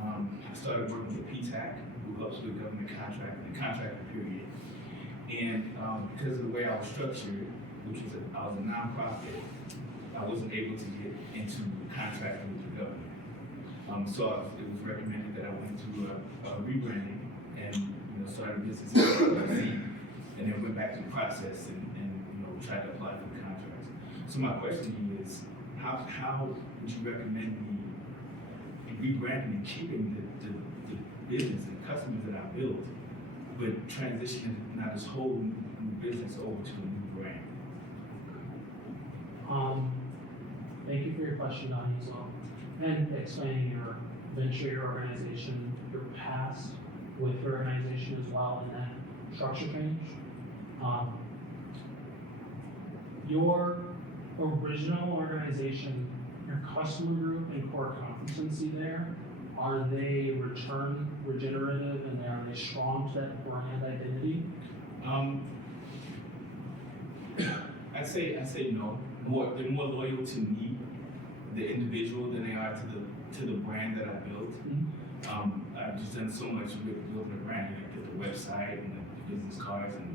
I started working with PTAC, who helps with government the contracting period. And because of the way I was structured, which was I was a nonprofit, I wasn't able to get into contracting with the government. So it was recommended that I went through a rebranding and started a business LLC, and then went back to the process and tried to apply for the contracts. So my question to you is, how would you recommend me rebranding and keeping the business and customers that I built, but transitioning now this whole new business over to a new brand? Thank you for your question, Donnie, as well, and explaining your venture, your organization, your past with your organization as well, and that structure change. Your original organization, your customer group and core competency there, are they return regenerative and are they strong to that brand identity? I'd say no. They're more loyal to me, the individual, than they are to the brand that I built. Mm-hmm. I've just done so much with building a brand, like the website and the business cards and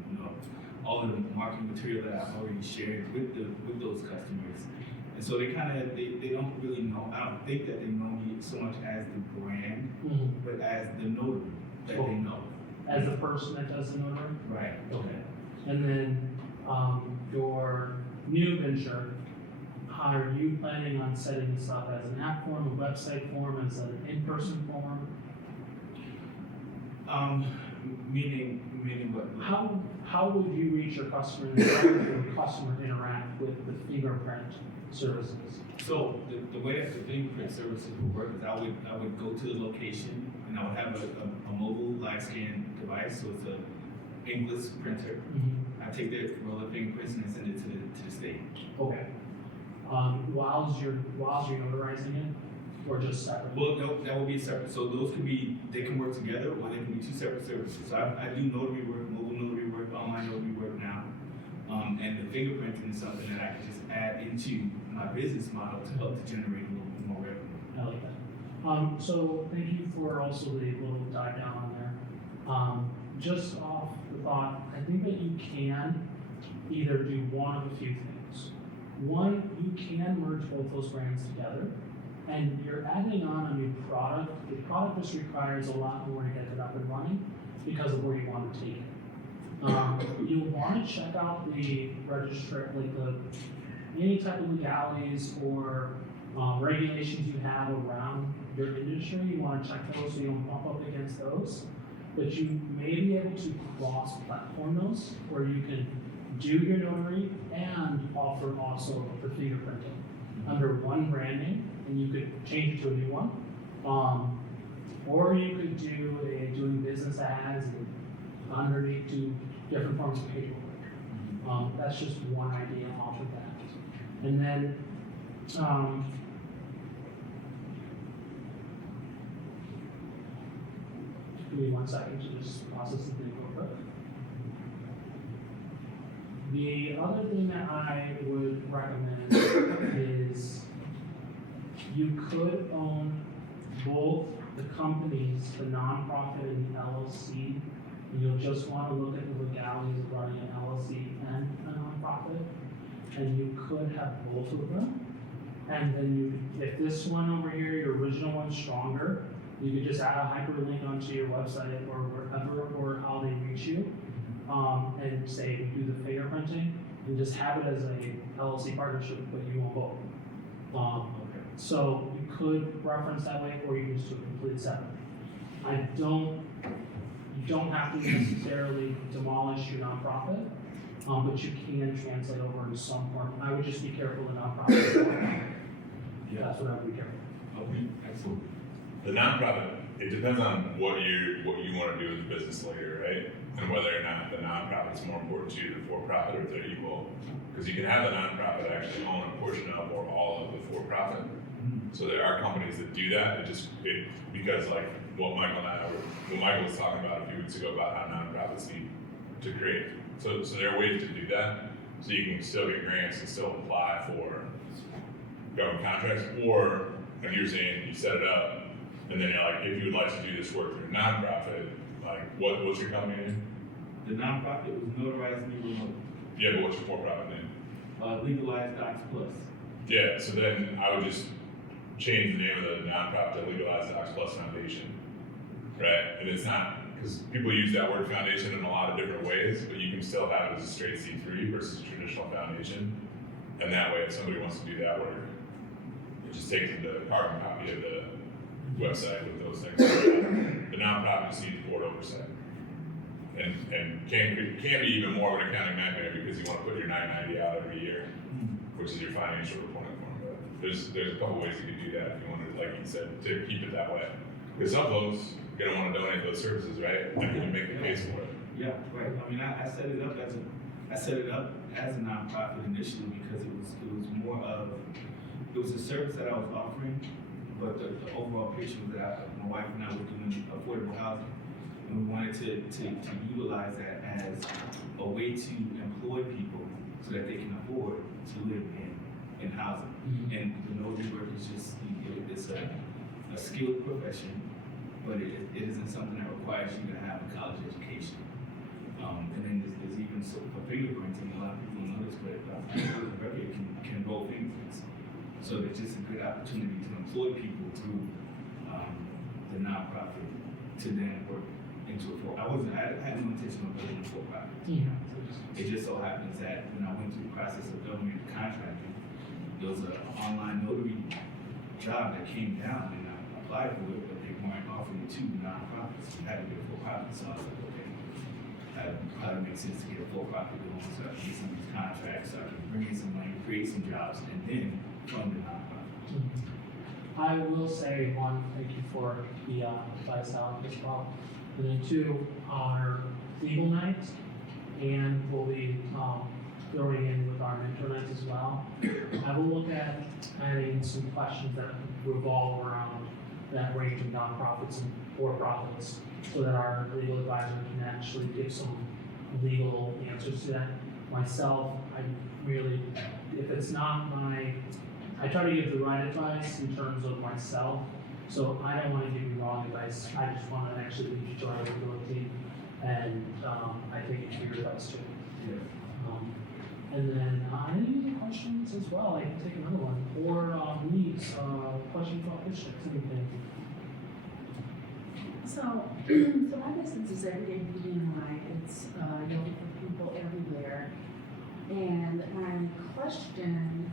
all of the marketing material that I've already shared with those customers. And so they don't really know. I don't think that they know me so much as the brand, but as the notary that they know. As the person that does the notary? Right. Okay. And then your new venture, how are you planning on setting this up as an app form, a website form, as an in-person form? Meaning what? How would you reach your customer and how would your customer interact with the fingerprint services? So the way that the fingerprint services would work is I would go to the location and I would have a mobile live scan device, so it's a English printer. Mm-hmm. I take that roll of fingerprints and I send it to the state. Okay. Whilst you're notarizing it, or just separate? Well, no, that would be separate. So those they can work together, or they can be two separate services. So I do notary work, mobile notary work, online notary work now. And the fingerprinting is something that I can just add into my business model to help to generate a little bit more revenue. I like that. So thank you for also the little dive down on there. Just off the thought, I think that you can either do one of a few things. One, you can merge both those brands together, and you're adding on a new product. The product just requires a lot more to get it up and running because of where you want to take it. You'll want to check out the register, any type of legalities or regulations you have around your industry. You want to check those so you don't bump up against those. But you may be able to cross-platform those, where you can do your notary and offer also the fingerprinting under one branding, and you could change it to a new one. Or you could do doing business ads and underneath do different forms of paperwork. That's just one idea off of that. And then give me 1 second to just process the thing real quick. The other thing that I would recommend is you could own both the companies, the nonprofit and the LLC. And you'll just want to look at the legalities of running an LLC and a nonprofit. And you could have both of them. And then if this one over here, your original one's stronger, you could just add a hyperlink onto your website or wherever or how they reach you. And say do the fingerprinting and just have it as a LLC partnership, but you want both. So you could reference that way, or you can just do it completely separate. You don't have to necessarily demolish your nonprofit, but you can translate over into some form. I would just be careful of nonprofit. Yeah. That's what I would be careful. Okay, excellent. The nonprofit, it depends on what you want to do as a business later, right? And whether or not the nonprofit is more important to you than for-profit, or if they're equal. Because you can have the nonprofit actually own a portion of or all of the for-profit. So there are companies that do that. Because like what Michael was talking about a few weeks ago about how nonprofits need to create. So there are ways to do that, so you can still get grants and still apply for government contracts, or like you're saying, you set it up, and then you're like, if you would like to do this work through a nonprofit, like, what's your company name? The nonprofit was Notarized Me Remote, Yeah, but what's your for-profit name? Legalized Docs Plus. Yeah, so then I would just change the name of the nonprofit to Legalized Docs Plus Foundation, right? And it's not, because people use that word foundation in a lot of different ways, but you can still have it as a straight C3 versus a traditional foundation. And that way, if somebody wants to do that work, it just takes them to a carbon copy of the website with those things. The nonprofit just needs board oversight. And can be even more of an accounting nightmare because you want to put your 990 out every year, which is your financial reporting form. But there's a couple ways you can do that if you want to, like you said, to keep it that way. Because some folks gonna want to donate those services, right? And can you make the case for it? Yeah, right. I mean, I set it up as a nonprofit initially because it was more of, it was a service that I was offering, but the overall picture was that my wife and I were doing affordable housing. And we wanted to utilize that as a way to employ people so that they can afford to live in housing. And the notary work is just, it's a skilled profession, but it isn't something that requires you to have a college education. And then there's even for fingerprinting, a lot of people know this, but record can roll fingerprints. So it's just a good opportunity to employ people through the nonprofit to then work into a I had no intention of building a for-profit. Yeah. It just so happens that when I went through the process of government contracting, there was an online notary job that came down and I applied for it, but they weren't offering it to nonprofits. You had to get a for-profit, so I was like, okay, that probably makes sense to get a for-profit going so I can get some of these contracts, so I can bring in some money, create some jobs, and then fund the nonprofit. I will say, one, thank you for the advice, Alec, as well. And then two, our legal night, and we'll be throwing in with our mentor nights as well. I will look at adding some questions that revolve around that range of nonprofits and for-profits, so that our legal advisor can actually give some legal answers to that. Myself, I really, if it's not I try to give the right advice in terms of myself, so I don't want to give you wrong advice. I just want to actually lead you to our legal team, and I think it's your advice too. Yeah. And then any other questions as well? I can take another one. Or Louise, questions about districts, anything? So my business is Everyday Beauty and Life. It's yoga for people everywhere. And my question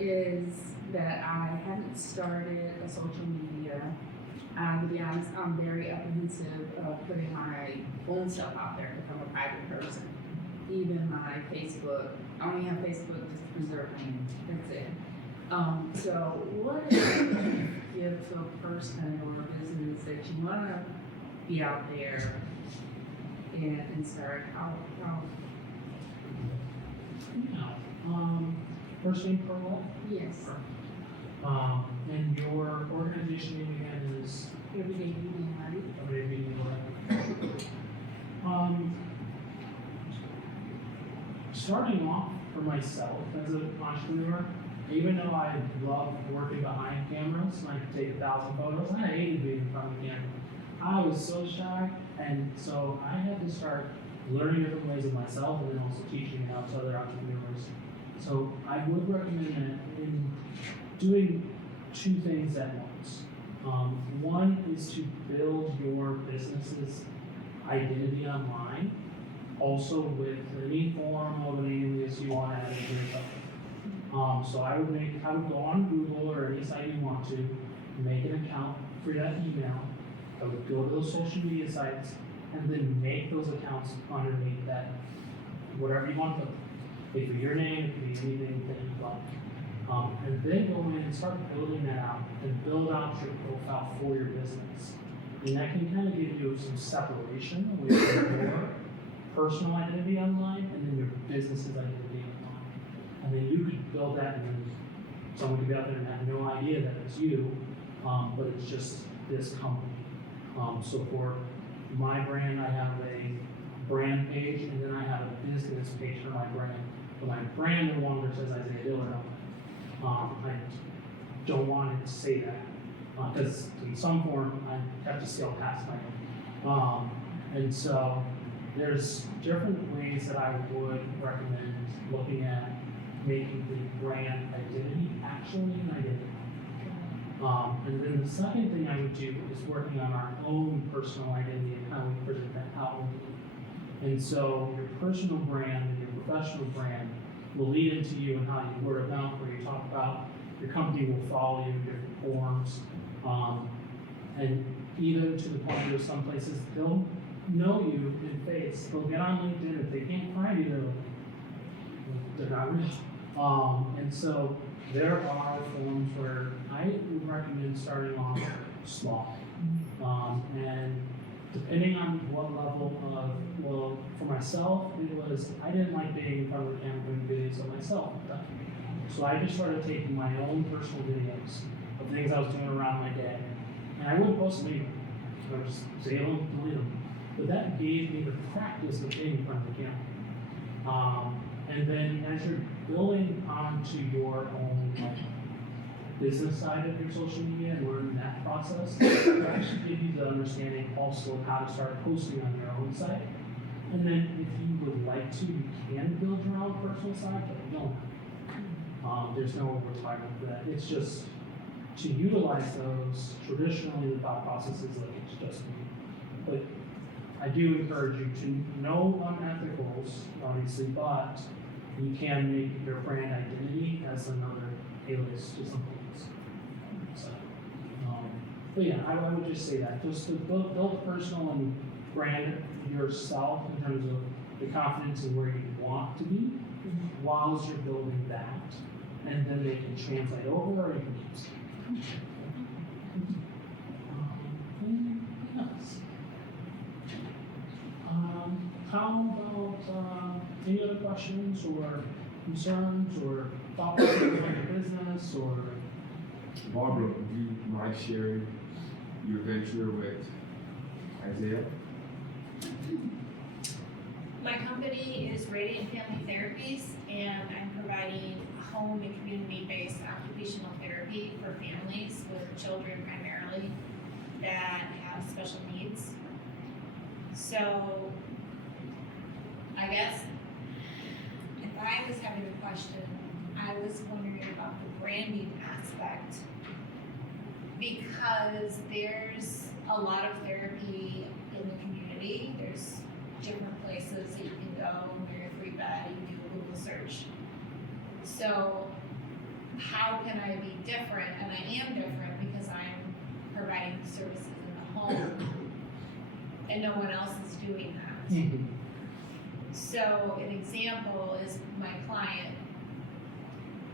is that I haven't started a social media. To be honest, I'm very apprehensive of putting my own stuff out there if I'm a private person. Even my Facebook, I only have Facebook just to preserve my name. That's it. So what is it give to a person or a business that you want to be out there and start how Yeah. First name, Pearl? yes, And your organization name again is? Everyday Beauty and Life. Everyday Beauty and Life. Starting off for myself as an entrepreneur, even though I love working behind cameras and I could take 1,000 photos, I hated being in front of the camera. I was so shy, and so I had to start learning different ways of myself and then also teaching it out to other entrepreneurs. So I would recommend that in doing two things at once. One is to build your business's identity online, also with any form of an alias you want to add into yourself. So I would go on Google or any site you want to, make an account for that email. I would go to those social media sites and then make those accounts underneath that, whatever you want to put. It could be your name, it could be anything that you like. And then go in and start building that out and build out your profile for your business. And that can kind of give you some separation with your personal identity online and then your business's identity online. And then you could build that and then someone could be out there and have no idea that it's you, but it's just this company. So for my brand, I have a brand page, and then I have a business page for my brand. But my brand no longer says Isaiah Dillon on it. I don't want it to say that, because in some form, I have to scale past my own. And so there's different ways that I would recommend looking at making the brand identity actually an identity. And then the second thing I would do is working on our own personal identity and how we present that outwardly. And so your personal brand and your professional brand will lead into you and how you word of mouth, where you talk about your company will follow you in different forms. And even to the point where some places they'll know you in face. They'll get on LinkedIn. If they can't find you, they're not real. And so there are forms where I would recommend starting off small. And depending on what level of, well, for myself, it was, I didn't like being in front of the camera doing videos of myself. So I just started taking my own personal videos of things I was doing around my day. And I wouldn't post them anywhere. I would just save them, delete them. But that gave me the practice of being in front of the camera. And then as you're building onto your own business side of your social media and learning that process, it actually gives you the understanding also of how to start posting on your own site. And then if you would like to, you can build your own personal site, but you don't. There's no requirement for that. It's just to utilize those. Traditionally, the thought process is like it's just me. But I do encourage you to know unethicals, obviously, but you can make your brand identity as another alias to something else. So, but yeah, I would just say that. Just to build personal and brand yourself in terms of the confidence in where you want to be while you're building that. And then they can translate over or you can keep saying. How about any other questions or concerns or thoughts on your business or? Barbara, would you mind sharing your venture with Isaiah? My company is Radiant Family Therapies, and I'm providing home and community-based occupational therapy for families with children primarily that have special needs. So, I guess if I was having a question, I was wondering about the branding aspect, because there's a lot of therapy in the community. There's different places that you can go when you're a 3-bed, you do a Google search. So how can I be different? And I am different because I'm providing services in the home and no one else is doing that. Mm-hmm. So an example is my client.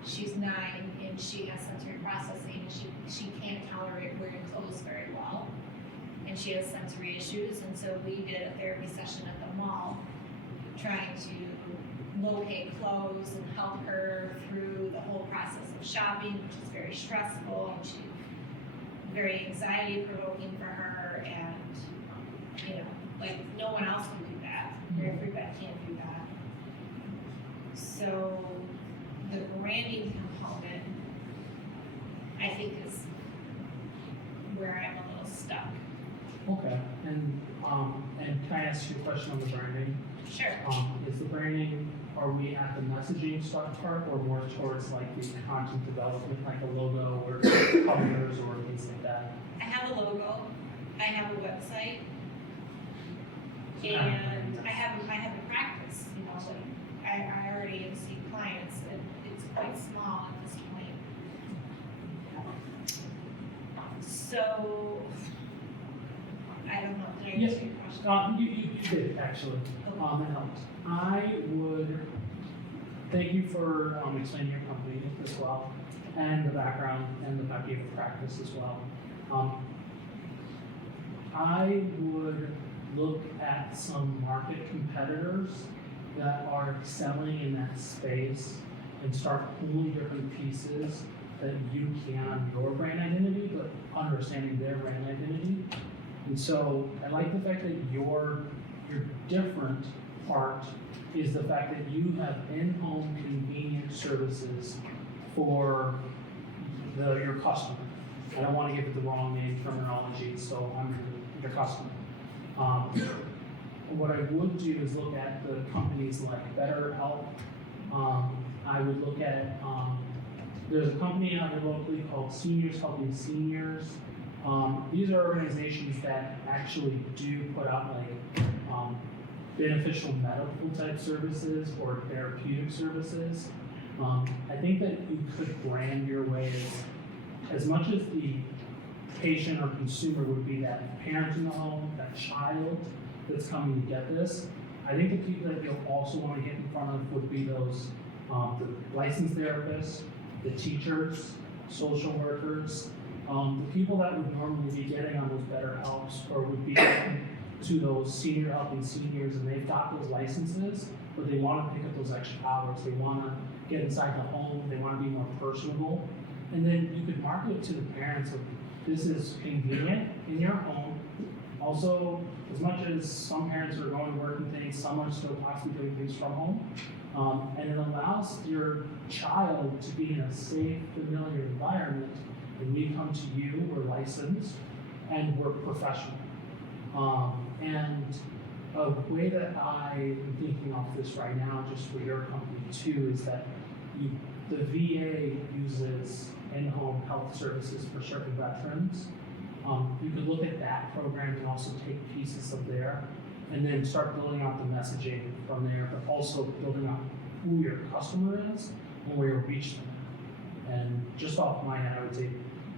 She's 9 and she has sensory processing, and she can't tolerate wearing clothes very well. And she has sensory issues, and so we did a therapy session at the mall trying to locate clothes and help her through the whole process of shopping, which is very stressful and very anxiety provoking for her, and like no one else can do that. Everybody can't do that. So the branding component, I think, is where I'm a little stuck. Okay, and can I ask you a question on the branding? Sure. Is the branding, are we at the messaging start part or more towards like the content development, like a logo or colors or things like that? I have a logo, I have a website, and I have a practice, like I already see clients, and it's quite small at this point. So, I don't know, did I answer your question? You did actually, that helped. I would thank you for explaining your company as well, and the background, and the fact you have practice as well. I would look at some market competitors that are selling in that space and start pulling different pieces that you can on your brand identity, but understanding their brand identity. And so I like the fact that your different part is the fact that you have in-home convenient services for your customer. I don't want to give it the wrong name terminology, so I'm your customer. What I would do is look at the companies like BetterHelp. I would look at, there's a company out here locally called Seniors Helping Seniors. These are organizations that actually do put out like beneficial medical type services or therapeutic services. I think that you could brand your way as much as the patient or consumer would be that parent in the home, that child that's coming to get this. I think the people that you'll also want to get in front of would be those the licensed therapists, the teachers, social workers, the people that would normally be getting on those better helps or would be getting to those senior helping seniors, and they've got those licenses, but they want to pick up those extra hours. They want to get inside the home. They want to be more personable. And then you could market it to the parents of this is convenient in your home. Also, as much as some parents are going to work and things, some are still possibly doing things from home. And it allows your child to be in a safe, familiar environment. And we come to you, we're licensed, and we're professional. And a way that I am thinking of this right now, just for your company too, is that the VA uses in-home health services for certain veterans. You could look at that program and also take pieces of there, and then start building out the messaging from there, but also building out who your customer is and where you'll reach them. And just off my end, I would say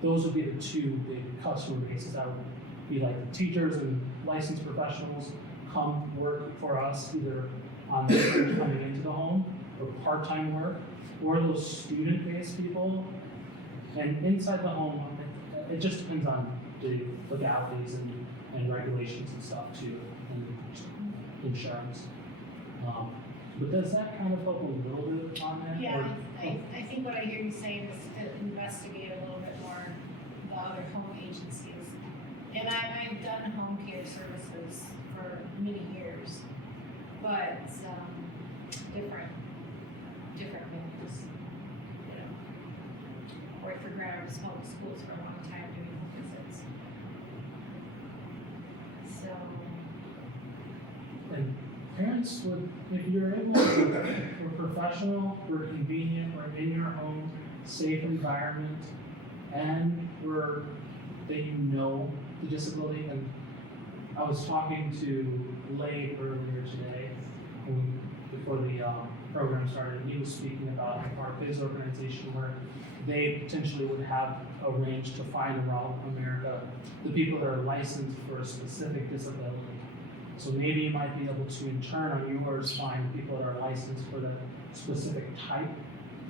those would be the two big customer bases. I would be like the teachers and licensed professionals come work for us either on coming into the home or part-time work, or those student-based people. And inside the home, it just depends on the legalities and regulations and stuff too, and insurance. But does that kind of help a little bit on that? Yeah, Or- I think what I hear you saying is to investigate a little bit more the other home agencies. And I've done home care services for many years, but different venues. You know, worked for Grand Rapids Public Schools for a long time doing home visits. So And parents would, if you're able to, we're professional, we're convenient, we're in your home, safe environment, and that you know the disability. And I was talking to Lay earlier today, before the program started, and he was speaking about part of his organization where they potentially would have arranged to find around America the people that are licensed for a specific disability. So maybe you might be able to, in turn, on yours, find people that are licensed for the specific type,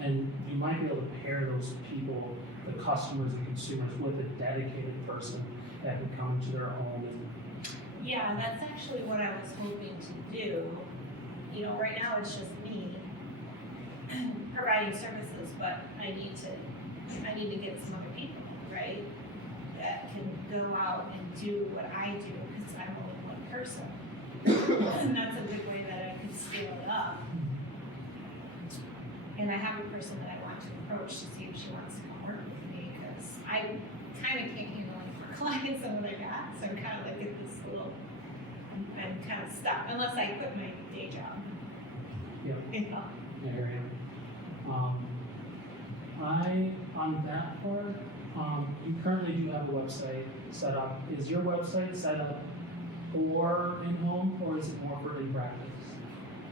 and you might be able to pair those people, the customers and consumers, with a dedicated person that can come to their home. yeah, that's actually what I was hoping to do. You know, right now it's just me providing services, but I need to get some other people, right? That can go out and do what I do, because I'm only one person. And that's a good way that I could scale it up. And I have a person that I want to approach to see if she wants to come work with me, because I kind of can't handle any more clients than what I got. So I'm kind of like at this little, I'm kind of stuck, unless I quit my day job. Yeah. You know? Area. On that part, you currently do have a website set up. Is your website set up for in-home, or is it more for in-practice?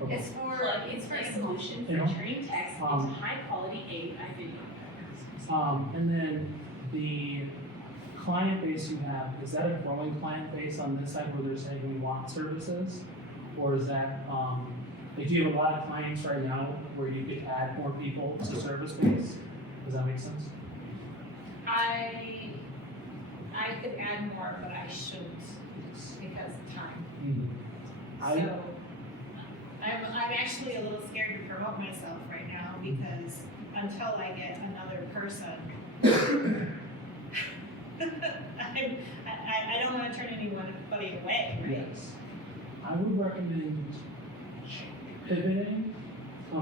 Or It's both? it's for a solution Yeah. for training text. It's a high quality AI video. And then the client base you have, is that a growing client base on this side where they're saying we want services? Or is that, like, do you have a lot of clients right now where you could add more people to service base? Does that make sense? I could add more, but I shouldn't because of time. Mm-hmm. So I'm actually a little scared to promote myself right now, because until I get another person, I don't wanna turn anybody away, right? Yes. I would recommend pivoting.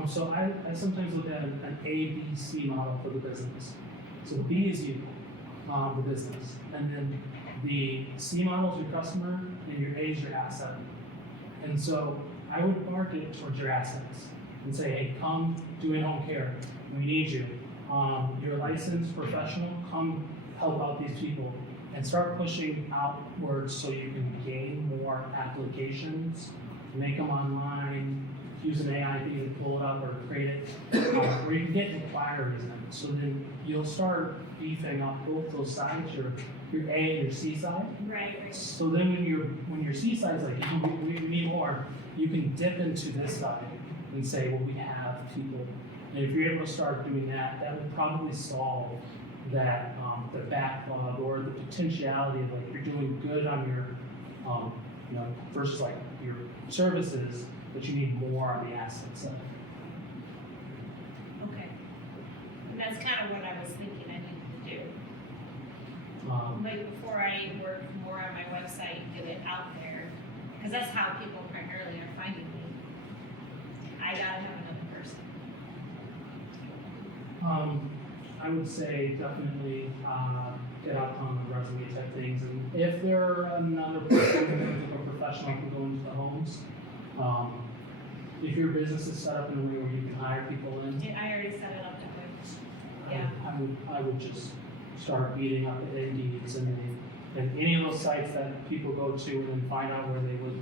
So I sometimes look at an A, B, C model for the business. So B is you, the business, and then the C model is your customer, and your A is your asset. And so I would market towards your assets and say, hey, come do in-home care. We need you. You're a licensed professional. Come help out these people and start pushing outwards so you can gain more applications, make them online, use an AI to pull it up or create it, or you can get inquiries in. So then you'll start beefing up both those sides, your A and your C side. Right. So then when your C side's like, we need more, you can dip into this side and say, well, we have people. And if you're able to start doing that, that will probably solve that the backlog or the potentiality of like you're doing good on your versus like your services, but you need more on the asset side. Okay. And that's kind of what I was thinking I needed to do. Like before I work more on my website, get it out there, because that's how people primarily are finding me. I gotta have another person. I would say definitely get out on the resume type things, and if there another person or professional can go into the homes, if your business is set up in a way where you can hire people in, I already set it up that way. Yeah. I would just start beating up at Indeeds and any of those sites that people go to and then find out where they would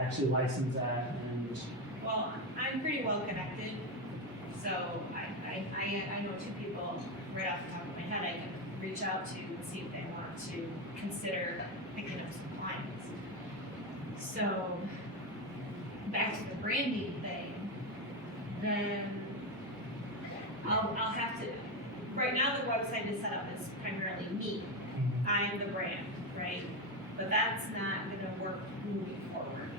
actually license at. And Well, I'm pretty well connected, so I know two people right off the top of my head I can reach out to and see if they want to consider picking up some clients. So, back to the branding thing, then I'll have to, right now the website is set up as primarily me. I am the brand, right? But that's not gonna work moving forward.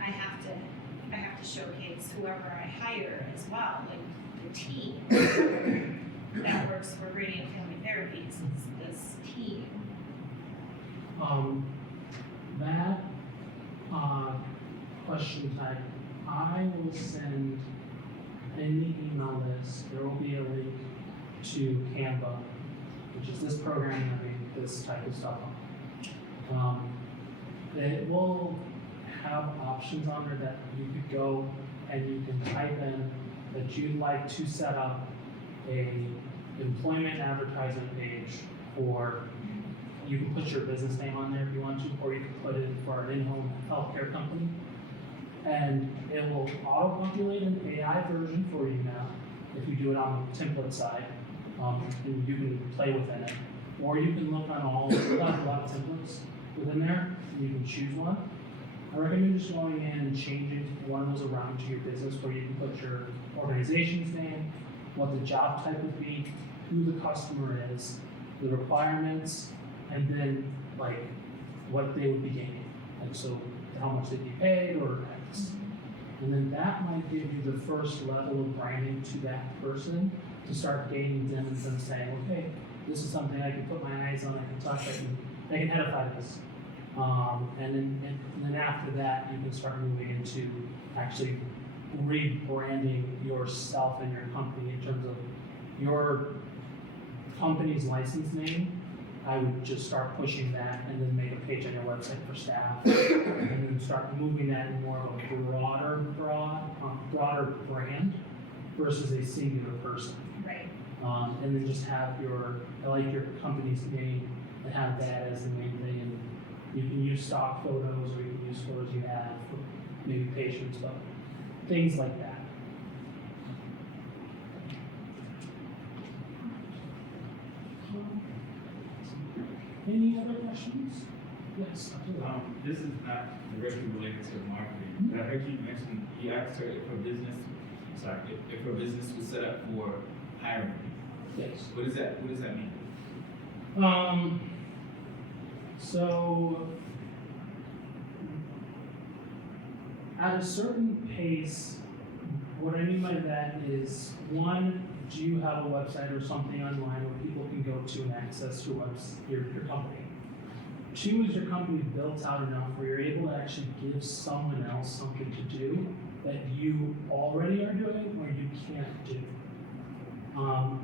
I have to showcase whoever I hire as well, like the team that works for Radiant Family Therapies is this team. That question type, I will send in the email list, there will be a link to Canva, which is this program that makes this type of stuff on. It will have options on there that you could go and you can type in that you'd like to set up a employment advertisement page for, you can put your business name on there if you want to, or you can put it for an in-home healthcare company. And it will auto-populate an AI version for you now, if you do it on the template side, and you can play within it. Or you can look on all, we've got a lot of templates within there, and you can choose one. I recommend just going in and changing one of those around to your business where you can put your organization's name, what the job type would be, who the customer is, the requirements, and then like what they would be gaining. Like so how much they'd be paid or X. And then that might give you the first level of branding to that person to start gaining them and them saying, okay, this is something I can put my eyes on, I can touch, I can edify this. And then after that, you can start moving into actually rebranding yourself and your company in terms of your company's license name. I would just start pushing that and then make a page on your website for staff and then start moving that in more of a broader brand versus a singular person. Right. And then just have your company's name and have that as the main thing. And you can use stock photos or you can use photos you have for maybe patients, but things like that. Any other questions? Yes, absolutely. This is not directly related to marketing. I heard you mention, you asked her if her business, if her business was set up for hiring. Yes. What does that mean? So at a certain pace, what I mean by that is, one, do you have a website or something online where people can go to and access your company? Two, is your company built out enough where you're able to actually give someone else something to do that you already are doing or you can't do?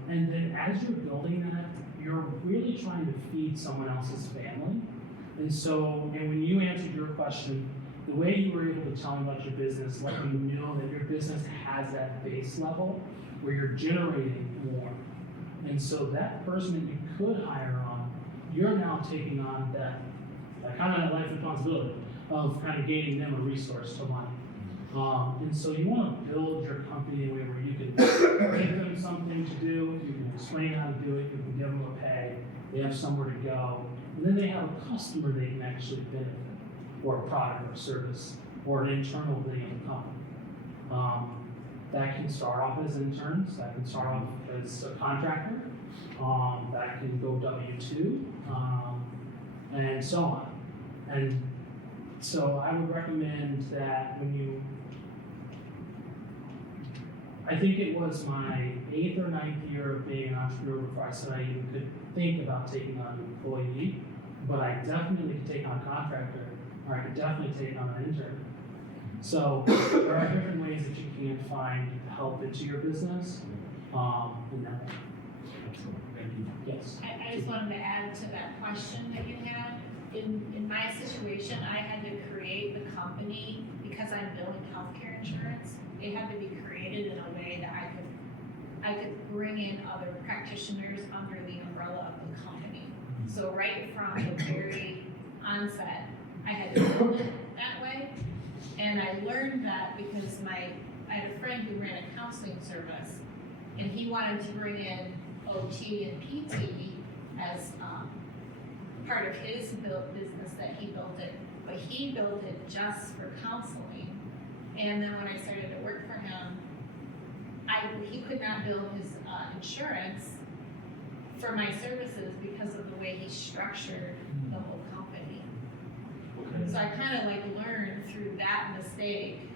And then as you're building that, you're really trying to feed someone else's family. And so, and when you answered your question, the way you were able to tell them about your business, let them know that your business has that base level where you're generating more. And so that person that you could hire on, you're now taking on that kind of life responsibility of kind of gaining them a resource to money. And so you want to build your company in a way where you can give them something to do, you can explain how to do it, you can give them a pay, they have somewhere to go, and then they have a customer they can actually benefit, or a product or service, or an internal thing in the company. That can start off as interns, that can start off as a contractor, that can go W-2, and so on. And so I would recommend that when you, I think it was my 8th or 9th year of being an entrepreneur before I said I even could think about taking on an employee, but I definitely could take on a contractor, or I could definitely take on an intern. So there are different ways that you can find help into your business. And that, Thank you. yes. I just wanted to add to that question that you had. In my situation, I had to create the company because I'm billing healthcare insurance. It had to be created in a way that I could bring in other practitioners under the umbrella of the company. So right from the very onset, I had to build it that way. And I learned that because I had a friend who ran a counseling service, and he wanted to bring in OT and PT as part of his business that he built it, but he built it just for counseling. And then when I started to work for him, he could not bill his insurance for my services because of the way he structured the whole company. Okay. So I kind of like learned through that mistake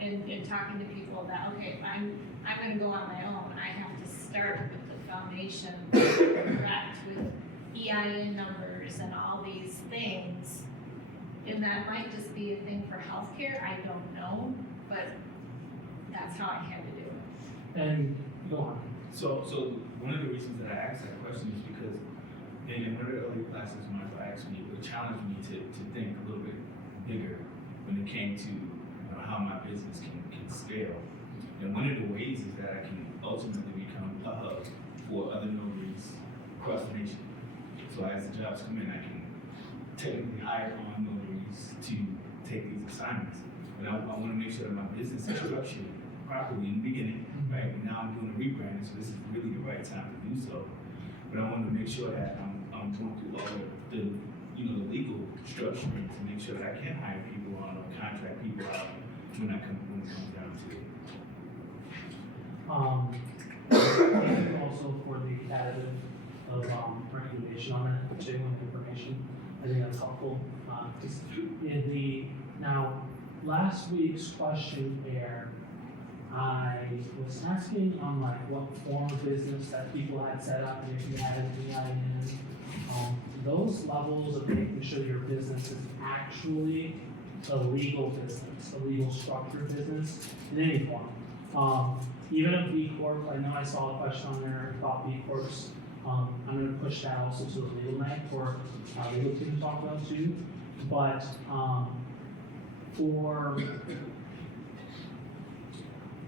and talking to people that, okay, I'm gonna go on my own. I have to start with the foundation correct with EIN numbers and all these things. And that might just be a thing for healthcare, I don't know, but that's how I had to do it. And go on. So one of the reasons that I asked that question is because in one of the earlier classes, Michael asked me, it challenged me to think a little bit bigger when it came to how my business can scale. And one of the ways is that I can ultimately become a hub for other notaries across the nation. So as the jobs come in, I can technically hire on notaries to take these assignments. But I want to make sure that my business is structured properly in the beginning, right? And now I'm doing a rebranding, so this is really the right time to do so. But I want to make sure that I'm going through all of the the legal structuring to make sure that I can hire people on or contract people out when it comes down to it. Thank you also for the additive of recommendation on that, particular information. I think that's helpful. Now, last week's question there, I was asking on like what form of business that people had set up and if you had an EIN. Those levels of making sure your business is actually a legal business, a legal structured business in any form. Even a B Corp, I know I saw a question on there about B Corps. I'm going to push that also to the legal night for legal team to talk about too. But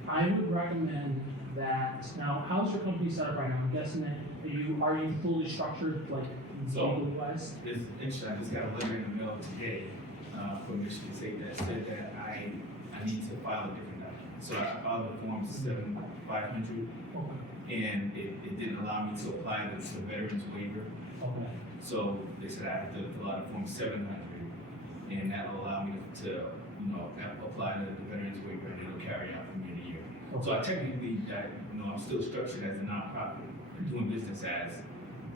I would recommend that. Now, how's your company set up right now? I'm guessing that are you fully structured, like legally wise? It's interesting. I just got a letter in the mail today from Michigan State that said that I need to file a different document. So I filed the form 7500, and it didn't allow me to apply the veterans waiver. Okay. So they said I have to fill out a form 700, and that will allow me to apply the veterans waiver, and it'll carry out from year to year. So I technically, I'm still structured as a nonprofit, doing business as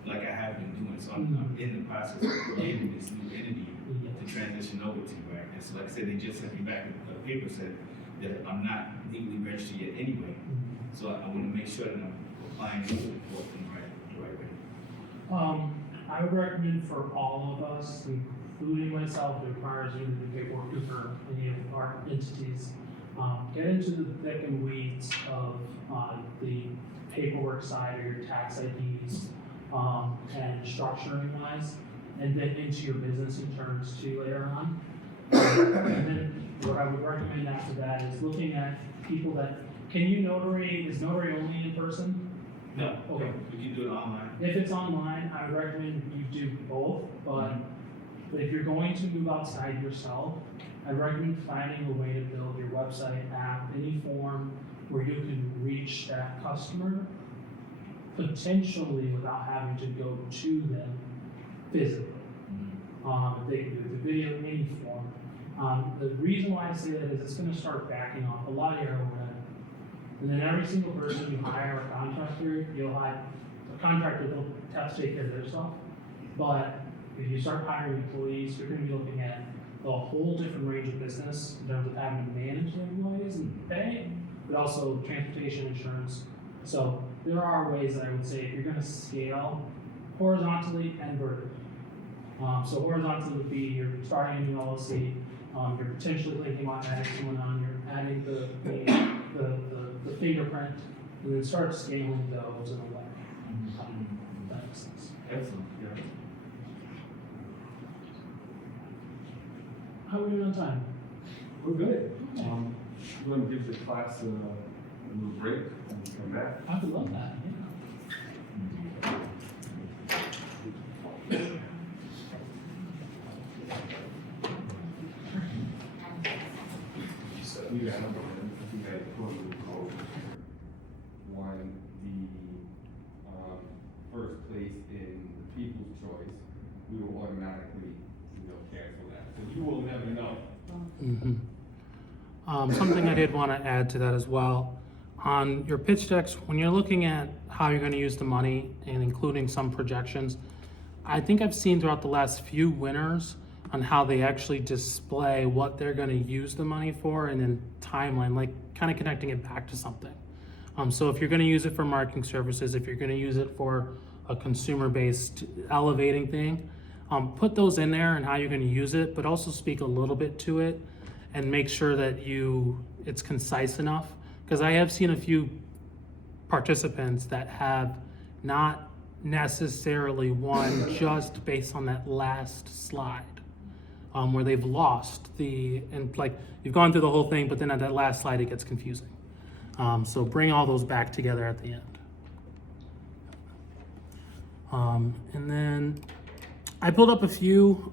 like I have been doing. So I'm in the process of creating this new entity to transition over to, right? And so like I said, they just sent me back a paper said that I'm not legally registered yet anyway. So I want to make sure that I'm applying for it in the right way. I would recommend for all of us, including myself, it requires you to do paperwork for any of our entities. Get into the thick and weeds of the paperwork side of your tax IDs and structuring wise, and then into your business returns too later on. And then what I would recommend after that is looking at people that, is notary only in person? No, Okay. we can do it online. If it's online, I would recommend you do both, but if you're going to move outside yourself, I'd recommend finding a way to build your website, app, any form where you can reach that customer potentially without having to go to them physically. They can do the video in any form. The reason why I say that is it's gonna start backing off a lot of your overhead. And then every single person you hire a contractor, you'll hire a contractor, they'll have to take care of their stuff. But if you start hiring employees, you're gonna be looking at a whole different range of business in terms of having to manage the employees and pay, but also transportation insurance. So there are ways that I would say if you're gonna scale horizontally and vertically. So horizontally would be you're starting a new LLC, you're potentially thinking about adding someone on, you're adding the fingerprint, and then start scaling those in a way. That makes sense. Excellent, yeah. How are we doing on time? We're good. We're gonna give the class a little break and come back. I would love that, yeah. So we got number one, we got quarterly goal. Won the first place in the People's Choice, we will automatically, cancel that. So you will never know. Something I did want to add to that as well. On your pitch decks, when you're looking at how you're going to use the money and including some projections, I think I've seen throughout the last few winners on how they actually display what they're going to use the money for and then timeline, like kind of connecting it back to something. So if you're going to use it for marketing services, if you're going to use it for a consumer-based elevating thing, put those in there and how you're going to use it, but also speak a little bit to it and make sure that it's concise enough. Because I have seen a few participants that have not necessarily won just based on that last slide, where they've lost and like you've gone through the whole thing, but then at that last slide it gets confusing. So bring all those back together at the end. And then I pulled up a few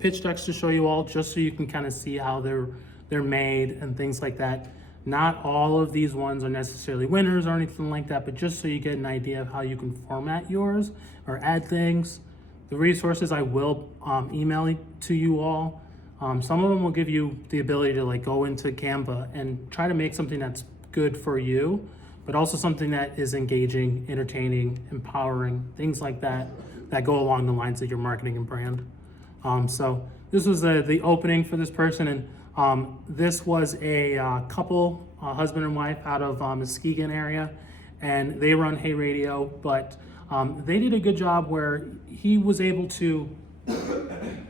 pitch decks to show you all, just so you can kind of see how they're made and things like that. Not all of these ones are necessarily winners or anything like that, but just so you get an idea of how you can format yours or add things. The resources I will email to you all. Some of them will give you the ability to like go into Canva and try to make something that's good for you, but also something that is engaging, entertaining, empowering, things like that go along the lines of your marketing and brand. So this was the opening for this person, and this was a couple, husband and wife out of Muskegon area, and they run Hey Radio, but they did a good job where he was able to,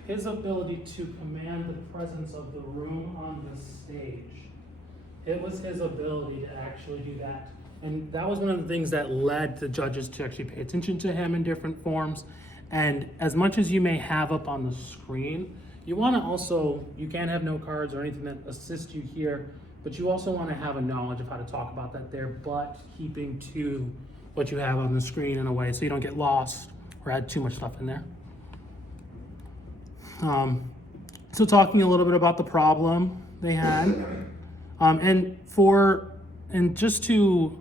his ability to command the presence of the room on the stage. It was his ability to actually do that. And that was one of the things that led the judges to actually pay attention to him in different forms. And as much as you may have up on the screen, you want to also, you can't have no cards or anything that assists you here, but you also want to have a knowledge of how to talk about that there, but keeping to what you have on the screen in a way so you don't get lost or add too much stuff in there. So talking a little bit about the problem they had, and just to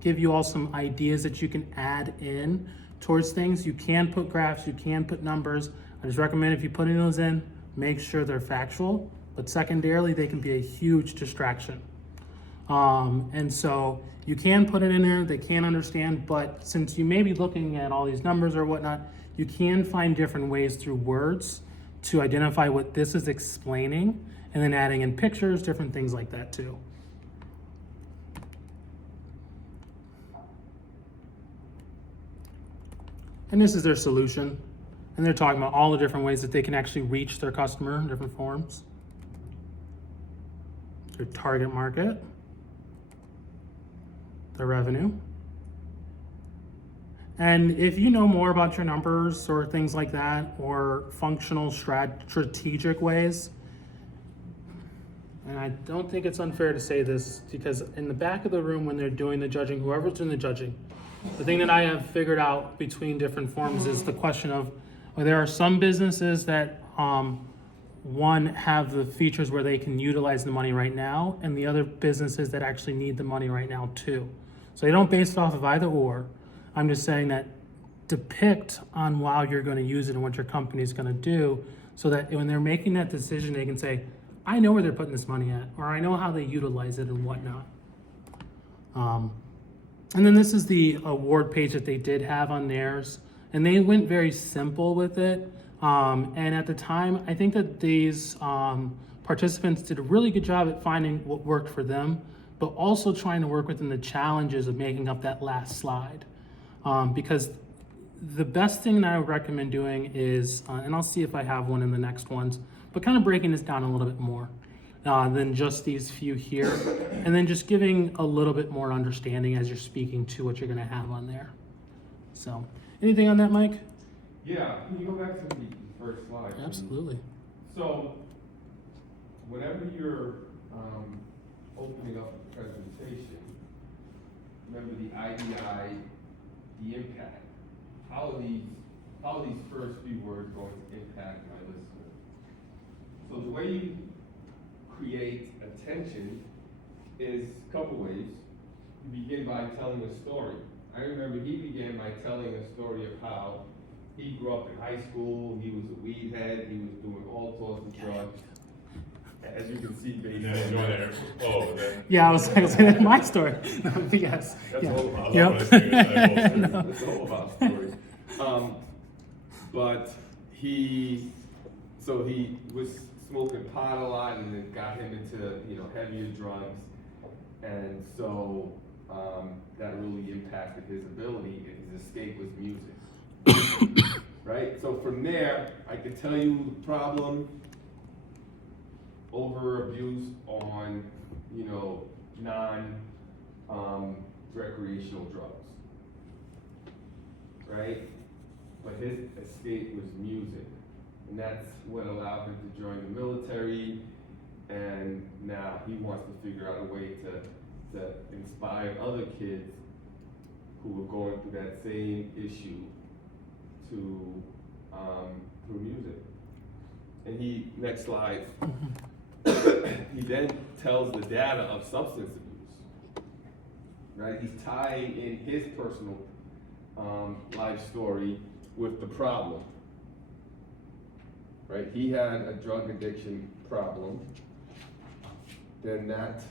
give you all some ideas that you can add in towards things. You can put graphs, you can put numbers. I just recommend if you put those in, make sure they're factual, but secondarily, they can be a huge distraction. And so you can put it in there, they can understand, but since you may be looking at all these numbers or whatnot, you can find different ways through words to identify what this is explaining, and then adding in pictures, different things like that too. And this is their solution. And they're talking about all the different ways that they can actually reach their customer in different forms. Their target market, their revenue. And if you know more about your numbers or things like that, or functional strategic ways, and I don't think it's unfair to say this, because in the back of the room when they're doing the judging, whoever's doing the judging, the thing that I have figured out between different forms is the question of, well, there are some businesses that one, have the features where they can utilize the money right now, and the other businesses that actually need the money right now too. So they don't base it off of either or. I'm just saying that depict on how you're going to use it and what your company is going to do, so that when they're making that decision, they can say, I know where they're putting this money at, or I know how they utilize it and whatnot. And then this is the award page that they did have on theirs, and they went very simple with it. And at the time, I think that these participants did a really good job at finding what worked for them, but also trying to work within the challenges of making up that last slide. Because the best thing that I would recommend doing is, and I'll see if I have one in the next ones, but kind of breaking this down a little bit more than just these few here, and then just giving a little bit more understanding as you're speaking to what you're going to have on there. So, anything on that, Mike? Yeah, can you go back to the first slide? please? Absolutely. So, whenever you're opening up a presentation, remember the IDI, the impact. How are these first few words going to impact my listener? So the way you create attention is a couple ways. You begin by telling a story. I remember he began by telling a story of how he grew up in high school, he was a weed head, he was doing all sorts of drugs. As you can see, based Yeah, on go that. there. Oh, that, Yeah, I was saying that's my story. No, yes. That's Yeah. all about Yep. It's all about stories. But he was smoking pot a lot, and it got him into heavier drugs, and so that really impacted his ability. And his escape was music, right? So from there, I could tell you the problem: over abuse on non recreational drugs, right? But his escape was music, and that's what allowed him to join the military, and now he wants to figure out a way to inspire other kids who are going through that same issue to through music. And next slide, he then tells the data of substance abuse, right? He's tying in his personal life story with the problem, right? He had a drug addiction problem, then that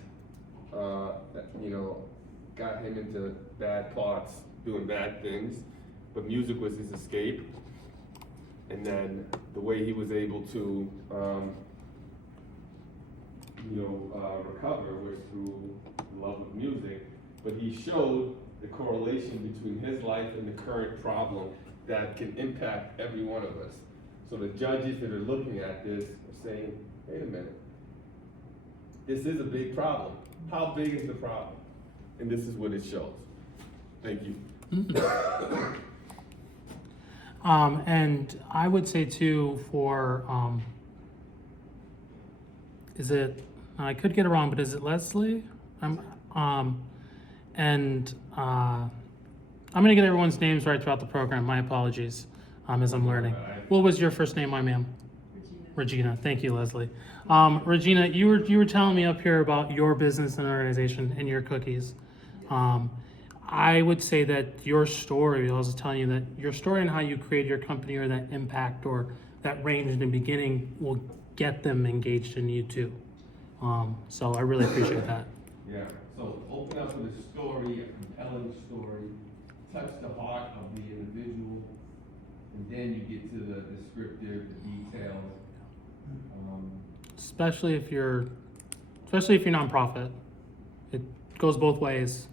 got him into bad parts, doing bad things, but music was his escape. And then the way he was able to recover was through love of music. But he showed the correlation between his life and the current problem that can impact every one of us. So the judges that are looking at this are saying, wait a minute, this is a big problem. How big is the problem? And this is what it shows. Thank you. And I would say too, for I could get it wrong, but is it Leslie? I'm gonna get everyone's names right throughout the program. My apologies, as I'm learning. What was your first name, my ma'am? Regina. Thank you, Leslie. Regina, you were telling me up here about your business and organization and your cookies. I would say that your story, I was telling you that your story and how you create your company, or that impact or that range in the beginning, will get them engaged in you too. So I really appreciate that. Yeah, so open up with a story, a compelling story, touch the heart of the individual, and then you get to the descriptive, the details. Especially if you're nonprofit, it goes both ways.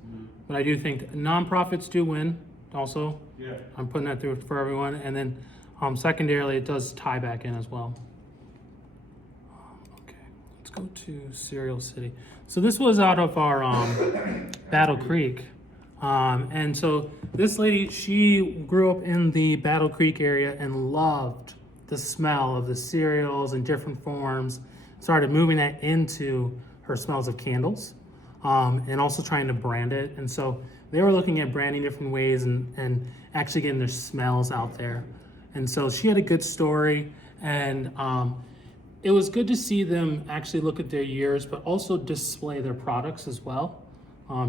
But I do think nonprofits do win, also. Yeah. I'm putting that through for everyone. And then secondarily, it does tie back in as well. Okay, let's go to Cereal City. So this was out of our Battle Creek. And so this lady, she grew up in the Battle Creek area and loved the smell of the cereals in different forms. Started moving that into her smells of candles, and also trying to brand it. And so they were looking at branding different ways and actually getting their smells out there. And so she had a good story, and it was good to see them actually look at their years, but also display their products as well.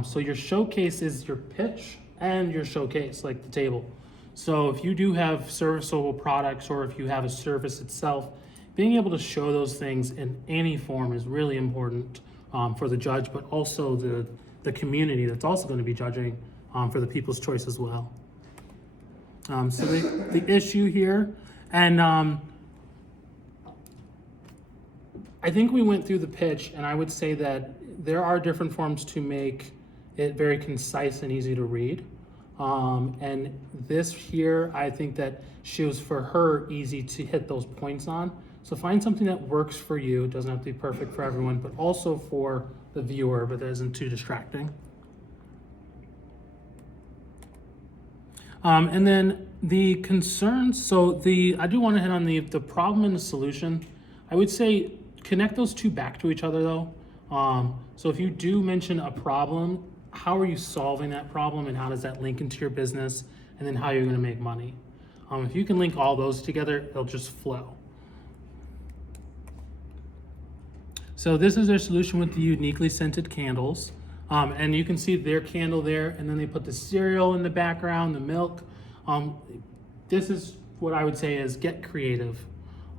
So your showcase is your pitch and your showcase, like the table. So if you do have serviceable products, or if you have a service itself, being able to show those things in any form is really important for the judge, but also the community that's also going to be judging for the People's Choice as well. So the issue here, and I think we went through the pitch, and I would say that there are different forms to make it very concise and easy to read. And this here, I think that she was, for her, easy to hit those points on. So find something that works for you. It doesn't have to be perfect for everyone, but also for the viewer, but that isn't too distracting. And then the concerns, so I do want to hit on the problem and the solution. I would say connect those two back to each other though. So if you do mention a problem, how are you solving that problem, and how does that link into your business, and then how you're going to make money? If you can link all those together, they'll just flow. So this is their solution with the uniquely scented candles. And you can see their candle there, and then they put the cereal in the background, the milk. This is what I would say is get creative.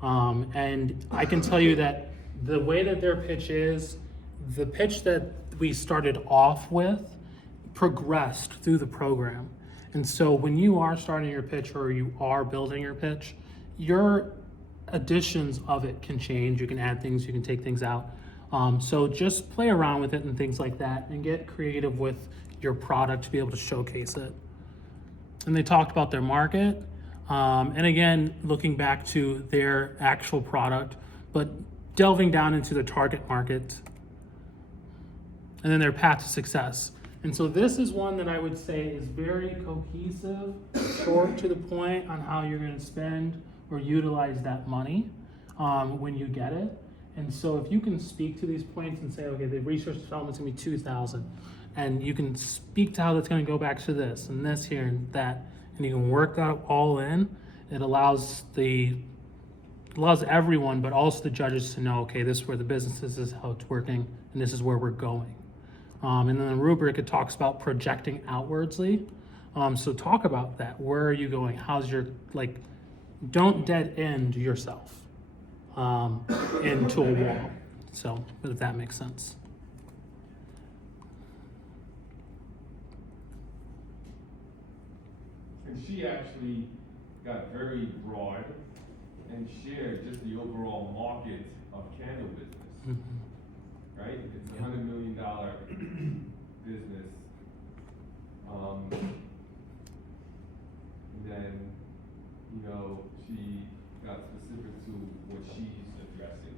And I can tell you that the way that their pitch is, the pitch that we started off with progressed through the program. And so when you are starting your pitch, or you are building your pitch, your additions of it can change. You can add things, you can take things out. So just play around with it and things like that, and get creative with your product to be able to showcase it. And they talked about their market, and again, looking back to their actual product, but delving down into the target market, and then their path to success. And so this is one that I would say is very cohesive, short to the point on how you're going to spend or utilize that money when you get it. And so if you can speak to these points and say, okay, the research development's gonna be 2,000, and you can speak to how that's gonna go back to this and this here and that, and you can work that all in, it allows everyone, but also the judges, to know, okay, this is where the business is, this is how it's working, and this is where we're going. And then the rubric, it talks about projecting outwardly. So talk about that. Where are you going? How's your, don't dead end yourself into a wall. So, but if that makes sense. And she actually got very broad and shared just the overall market of candle business, right? It's a $100 million business. And then, she got specific to what she's addressing.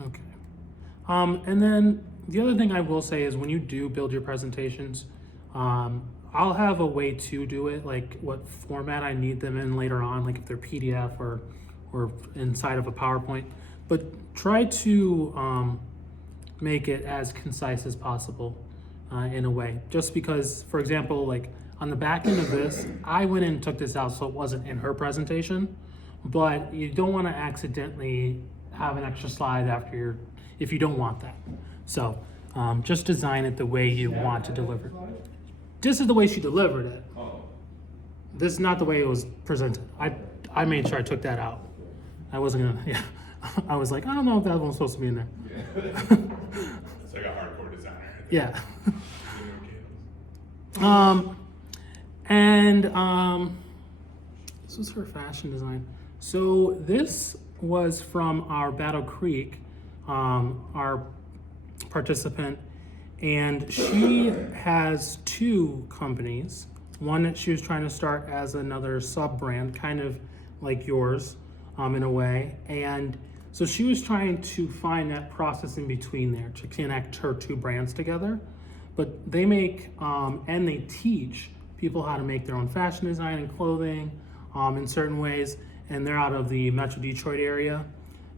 Okay. And then the other thing I will say is, when you do build your presentations, I'll have a way to do it, like what format I need them in later on, like if they're PDF or inside of a PowerPoint. But try to make it as concise as possible in a way. Just because, for example, like on the back end of this, I went in and took this out so it wasn't in her presentation, but you don't want to accidentally have an extra slide after if you don't want that. So just design it the way you want to deliver it. This is the way she delivered it. Oh. This is not the way it was presented. I made sure I took that out. I wasn't gonna, yeah. I was like, I don't know if that one's supposed to be in there. It's like a hardcore designer. Yeah. This was her fashion design. So this was from our Battle Creek, our participant, and she has two companies. One that she was trying to start as another sub-brand, kind of like yours, in a way. And so she was trying to find that process in between there to connect her two brands together. But they make and they teach people how to make their own fashion design and clothing in certain ways. And they're out of the Metro Detroit area.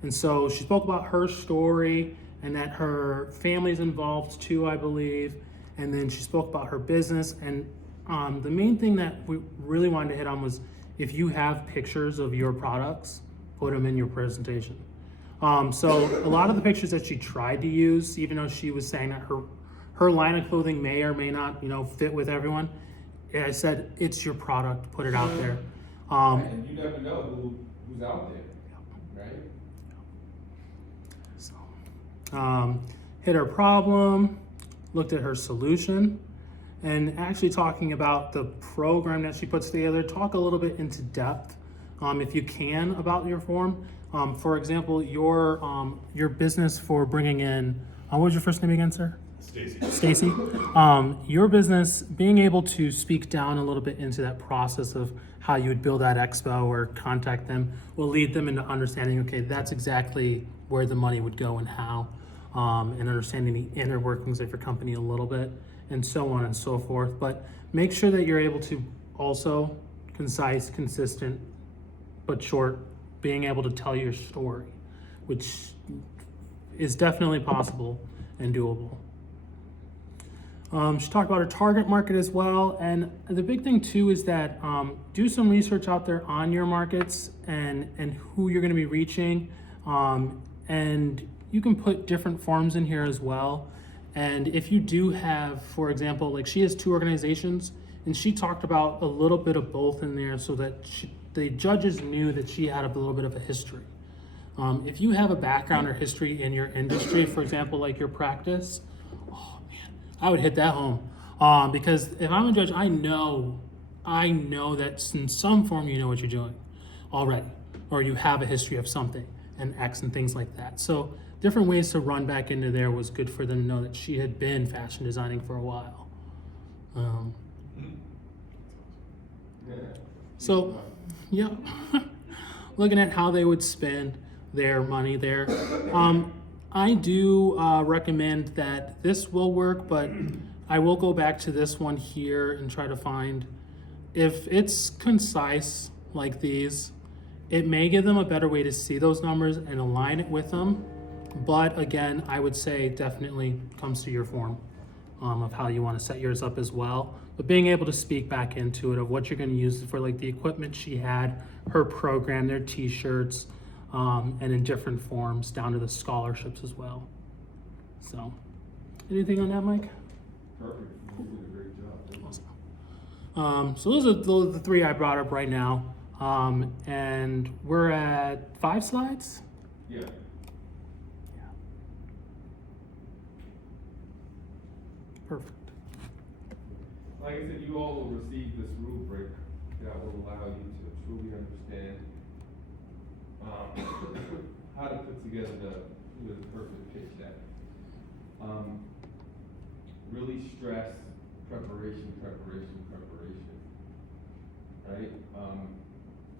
And so she spoke about her story and that her family's involved too, I believe. And then she spoke about her business. And the main thing that we really wanted to hit on was if you have pictures of your products, put them in your presentation. So a lot of the pictures that she tried to use, even though she was saying that her line of clothing may or may not, fit with everyone, I said, it's your product, put it out there. And you never know who's out there, right? So, hit her problem, looked at her solution, and actually talking about the program that she puts together. Talk a little bit into depth, if you can, about your form. For example, your business for bringing in, what was your first name again, sir? Stacy. Your business, being able to speak down a little bit into that process of how you would build that expo or contact them will lead them into understanding, okay, that's exactly where the money would go and how, and understanding the inner workings of your company a little bit, and so on and so forth. But make sure that you're able to also concise, consistent, but short, being able to tell your story, which is definitely possible and doable. She talked about her target market as well. And the big thing too is that do some research out there on your markets and who you're gonna be reaching. And you can put different forms in here as well. And if you do have, for example, like she has two organizations, and she talked about a little bit of both in there so that the judges knew that she had a little bit of a history. If you have a background or history in your industry, for example, like your practice, oh man, I would hit that home. Because if I'm a judge, I know that in some form you know what you're doing already, or you have a history of something and X and things like that. So different ways to run back into there was good for them to know that she had been fashion designing for a while. So, yeah, looking at how they would spend their money there. I do recommend that this will work, but I will go back to this one here and try to find, if it's concise like these, it may give them a better way to see those numbers and align it with them. But again, I would say definitely comes to your form of how you want to set yours up as well. But being able to speak back into it of what you're going to use for, like the equipment she had, her program, their t-shirts, and in different forms down to the scholarships as well. So, anything on that, Mike? Perfect. You did a great job. Awesome. So those are the three I brought up right now. And we're at 5 slides. Yeah. Perfect. Like I said, you all will receive this rubric that will allow you to truly understand how to put together the perfect pitch deck. Really stress preparation, right?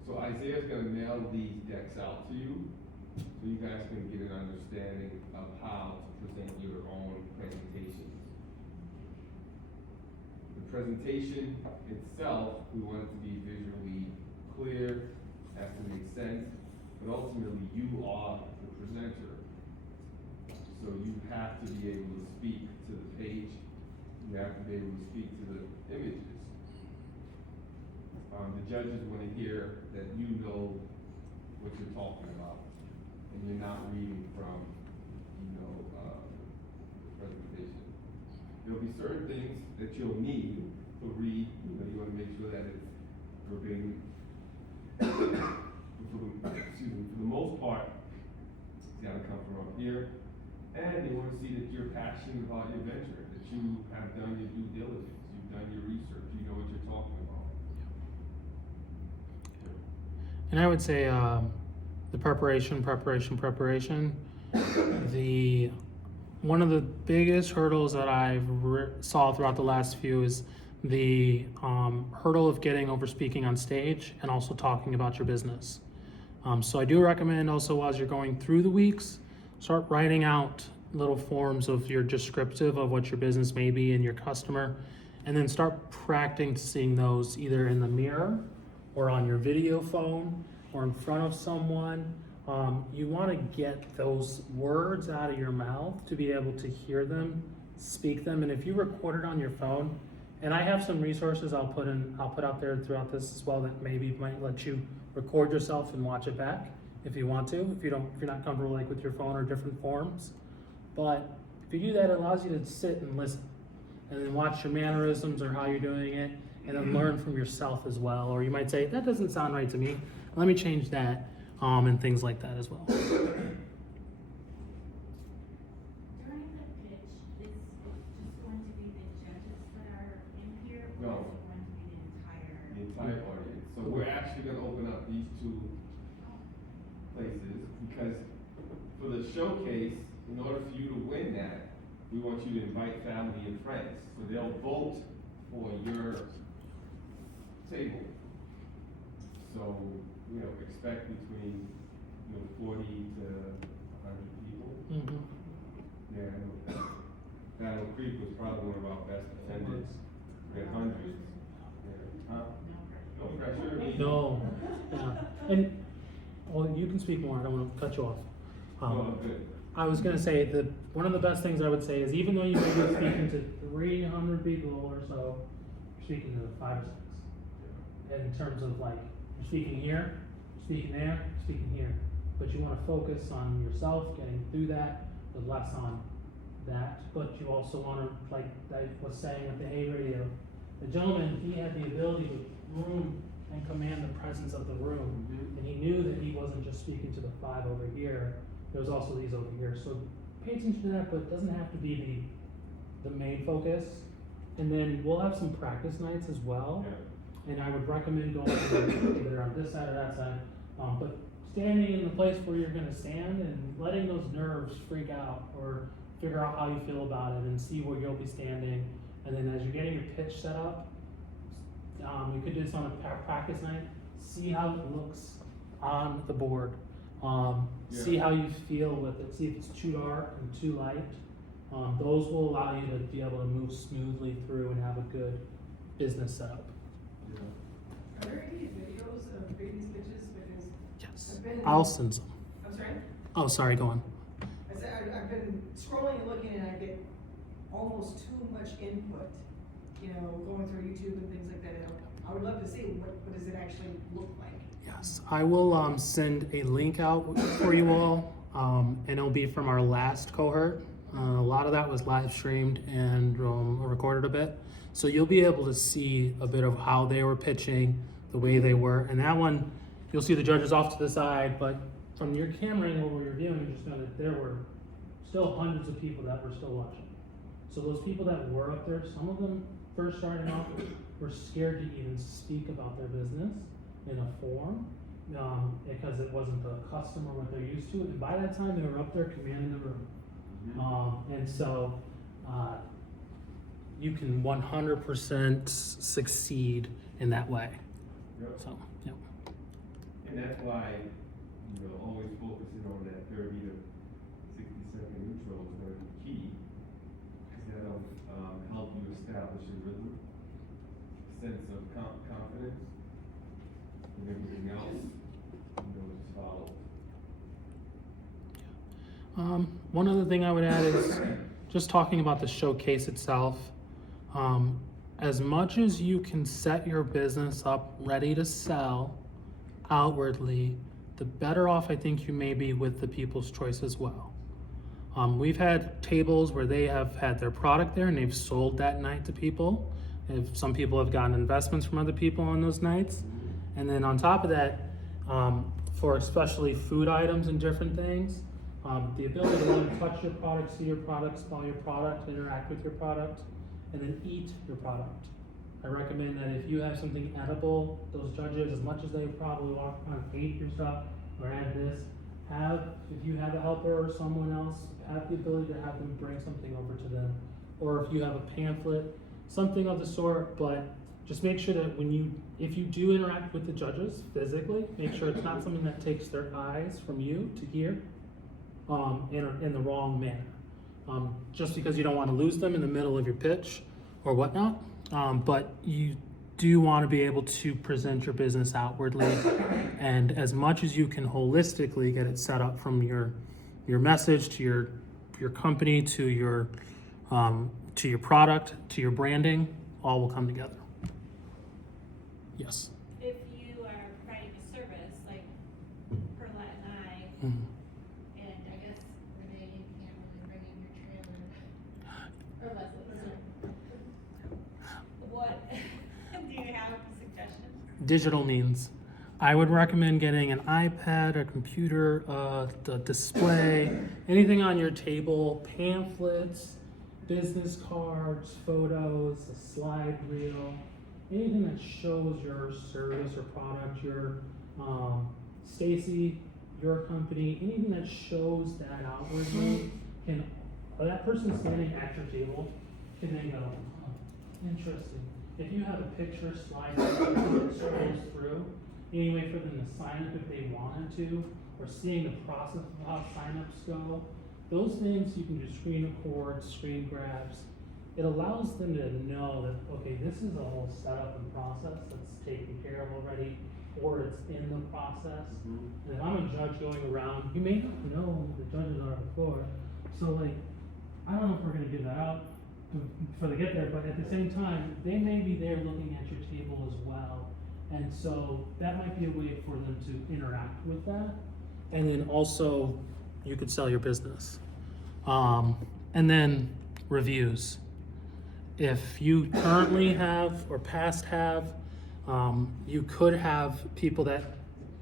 So Isaiah's gonna mail these decks out to you, so you guys can get an understanding of how to present your own presentations. The presentation itself, we want it to be visually clear, has to make sense, but ultimately you are the presenter. So you have to be able to speak to the page, you have to be able to speak to the images. The judges want to hear that you know what you're talking about, and you're not reading from, the presentation. There'll be certain things that you'll need to read, you want to make sure that it's verbatim. For the most part, it's gotta come from up here, and they want to see that you're passionate about your venture, that you have done your due diligence, you've done your research, you know what you're talking about. And I would say the preparation. The one of the biggest hurdles that I've saw throughout the last few is the hurdle of getting over speaking on stage and also talking about your business. So I do recommend also, as you're going through the weeks, start writing out little forms of your descriptive of what your business may be and your customer, and then start practicing those either in the mirror or on your video phone or in front of someone. You want to get those words out of your mouth to be able to hear them, speak them, and if you record it on your phone, and I have some resources I'll put out there throughout this as well that maybe might let you record yourself and watch it back if you want to, if you're not comfortable like with your phone or different forms. But if you do that, it allows you to sit and listen and then watch your mannerisms or how you're doing it, and then learn from yourself as well. Or you might say, that doesn't sound right to me, let me change that, and things like that as well. During the pitch, is it just going to be the judges that are in here? Or No. is it going to be the The entire audience. So we're actually gonna open up these two places, because for the showcase, in order for you to win that, we want you to invite family and friends. So they'll vote for your table. So, expect between, 40 to 100 people. Mm-hmm. Yeah, I know. Battle Creek was probably one of our best attended. We had hundreds. Yeah. Huh? No pressure. No, yeah. And, well, you can speak more, I don't want to cut you off. No, good. I was gonna say that one of the best things I would say is, even though you may be speaking to 300 people or so, you're speaking to 5 or 6. In terms of like, you're speaking here, speaking there, speaking here. But you wanna focus on yourself, getting through that, with less on that. But you also wanna, like I was saying with the Hay Radio, the gentleman, he had the ability to room and command the presence of the room. And he knew that he wasn't just speaking to the 5 over here, there was also these over here. So pay attention to that, but it doesn't have to be the main focus. And then we'll have some practice nights as well. Yeah. And I would recommend going either on this side or that side. But standing in the place where you're gonna stand and letting those nerves freak out, or figure out how you feel about it and see where you'll be standing. And then as you're getting your pitch set up, you could do this on a practice night, see how it looks on the board. See how you feel with it, see if it's too dark and too light. Those will allow you to be able to move smoothly through and have a good business setup. Are there any videos of previous pitches? Because Yes, I've been, I'll send some. I'm sorry? Oh, sorry, go on. I said, I've been scrolling and looking, and I get almost too much input, going through YouTube and things like that. And I would love to see what does it actually look like. Yes, I will send a link out for you all, and it'll be from our last cohort. A lot of that was live streamed and recorded a bit. So you'll be able to see a bit of how they were pitching, the way they were. And that one, you'll see the judges off to the side, but from your camera angle where you're viewing, you just know that there were still hundreds of people that were still watching. So those people that were up there, some of them first starting off were scared to even speak about their business in a forum, because it wasn't the customer what they're used to. And by that time, they were up there commanding the room. And so you can 100% succeed in that way. Yep. So, yep. And that's why, always focusing on that 30 to 60-second intro is going to be key, because that'll help you establish a rhythm, sense of confidence, and everything else, just follow. One other thing I would add is just talking about the showcase itself. As much as you can set your business up ready to sell outwardly, the better off I think you may be with the People's Choice as well. We've had tables where they have had their product there and they've sold that night to people. If some people have gotten investments from other people on those nights. And then on top of that, for especially food items and different things, the ability to want to touch your product, see your product, smell your product, interact with your product, and then eat your product. I recommend that if you have something edible, those judges, as much as they probably walk around and hate your stuff or add this, if you have a helper or someone else, have the ability to have them bring something over to them. Or if you have a pamphlet, something of the sort, but just make sure that if you do interact with the judges physically, make sure it's not something that takes their eyes from you to here in the wrong manner. Just because you don't want to lose them in the middle of your pitch or whatnot, but you do want to be able to present your business outwardly, and as much as you can holistically get it set up from your message to your company to your product to your branding, all will come together. Yes. If you are providing a service like Perla and I, Mhm. and I guess Renee, you can't really bring in your trailer. Or Leslie. What, do you have suggestions? Digital means. I would recommend getting an iPad, a computer, the display, anything on your table, pamphlets, business cards, photos, a slide reel, anything that shows your service or product, your Stacy, your company, anything that shows that outwardly can, that person standing at your table can then go, oh, interesting. If you have a picture slide that scrolls through, any way for them to sign up if they wanted to, or seeing the process of how signups go, those things you can do screen record, screen grabs. It allows them to know that, okay, this is a whole setup and process that's taken care of already, or it's in the process. And if I'm a judge going around, you may not know who the judges are before, so like, I don't know if we're gonna give that out before they get there, but at the same time, they may be there looking at your table as well. And so that might be a way for them to interact with that. And then also, you could sell your business. And then reviews. If you currently have or past have, you could have people that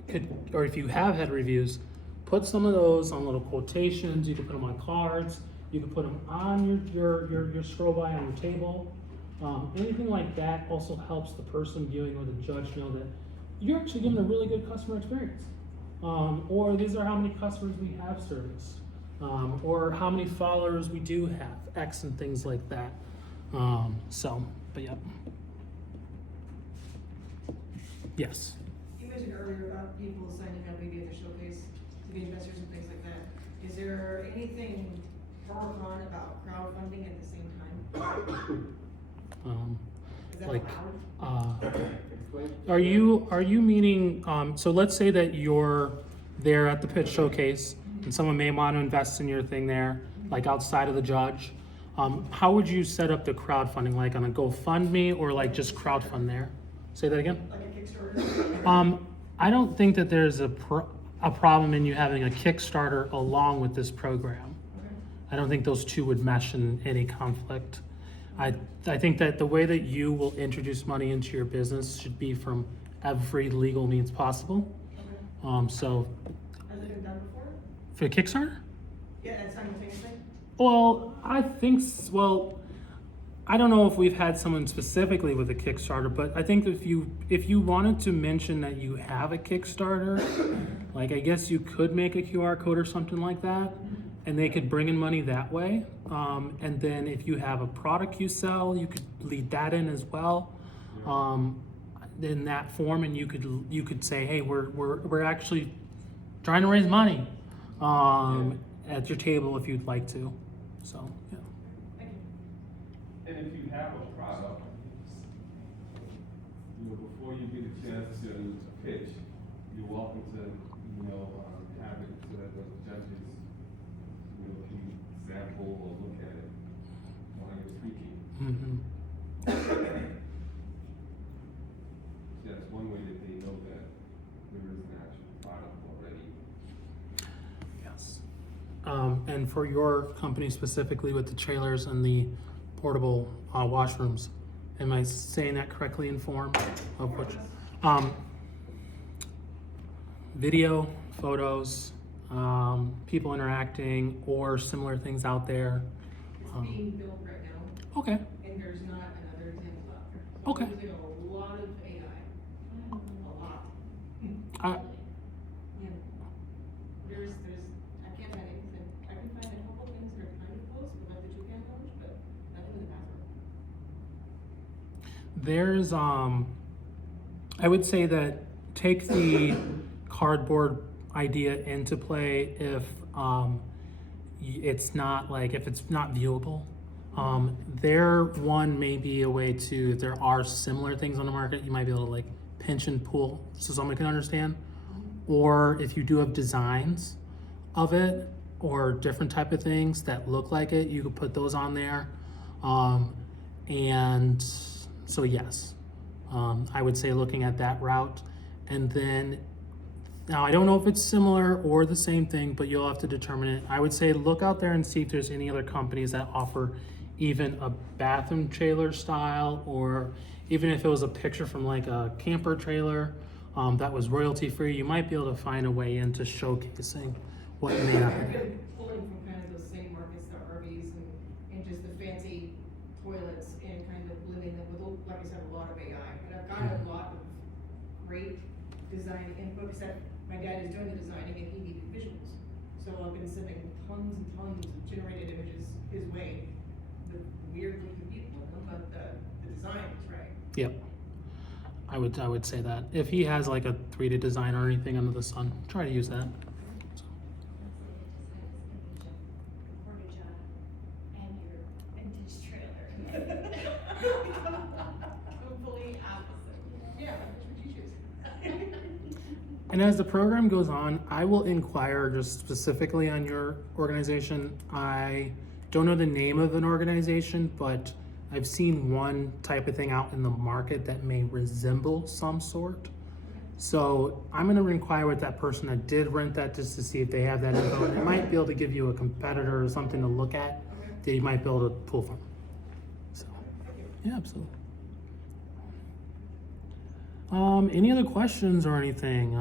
could, or if you have had reviews, put some of those on little quotations. You could put them on cards. You could put them on your scroll by on your table. Anything like that also helps the person viewing or the judge know that you're actually giving a really good customer experience. Or these are how many customers we have serviced. Or how many followers we do have, X and things like that. But yeah. Yes. You mentioned earlier about people signing up maybe at the showcase to be investors and things like that. Is there anything pro or con about crowdfunding at the same time? Is that Like, allowed? are you meaning, so let's say that you're there at the pitch showcase and someone may want to invest in your thing there, like outside of the judge. How would you set up the crowdfunding, like on a GoFundMe or like just crowdfund there? Say that again? Like a Kickstarter? I don't think that there's a problem in you having a Kickstarter along with this program. Okay. I don't think those two would mesh in any conflict. I think that the way that you will introduce money into your business should be from every legal means possible. Okay. So Has it been done before? for Kickstarter? Yeah, and simultaneously? Well, I don't know if we've had someone specifically with a Kickstarter, but I think if you wanted to mention that you have a Kickstarter, like I guess you could make a QR code or something like that, and they could bring in money that way. And then if you have a product you sell, you could lead that in as well, in that form, and you could say, hey, we're actually trying to raise money at your table if you'd like to. So yeah. And if you have a product, before you get a chance to pitch, you're welcome to, have it so that the judges, can sample or look at it while you're speaking. Mm-hmm. That's one way that they know that there is an actual product already. Yes. And for your company specifically with the trailers and the portable washrooms, am I saying that correctly in form of which? Video, photos, people interacting, or similar things out there. It's being built right now, Okay. and there's not another example out there. Okay. We're using a lot of AI, a lot. I- And there's there's I would say that take the cardboard idea into play if it's not like if it's not viewable. There one may be a way to, if there are similar things on the market, you might be able to like pinch and pull so someone can understand. Or if you do have designs of it or different type of things that look like it, you could put those on there. And so yes, I would say looking at that route. And then, now I don't know if it's similar or the same thing, but you'll have to determine it. I would say look out there and see if there's any other companies that offer even a bathroom trailer style, or even if it was a picture from like a camper trailer that was royalty free, you might be able to find a way into showcasing what may happen. Really pulling from kind of those same markets, the RVs and just the fancy toilets and kind of blending them with, like I said, a lot of AI. But I've got a lot of great design input, because my dad is doing the designing and he needed visuals. So I've been sending tons and tons of generated images his way. The weird looking people, but the design is right. Yep. I would say that. If he has like a 3D design or anything under the sun, try to use that. And your vintage trailer. Complete opposite. Yeah, which would you choose? And as the program goes on, I will inquire just specifically on your organization. I don't know the name of an organization, but I've seen one type of thing out in the market that may resemble some sort. So I'm gonna inquire with that person that did rent that just to see if they have that info. And they might be able to give you a competitor or something to look at that you might be able to pull from. So, yeah, absolutely. Any other questions or anything?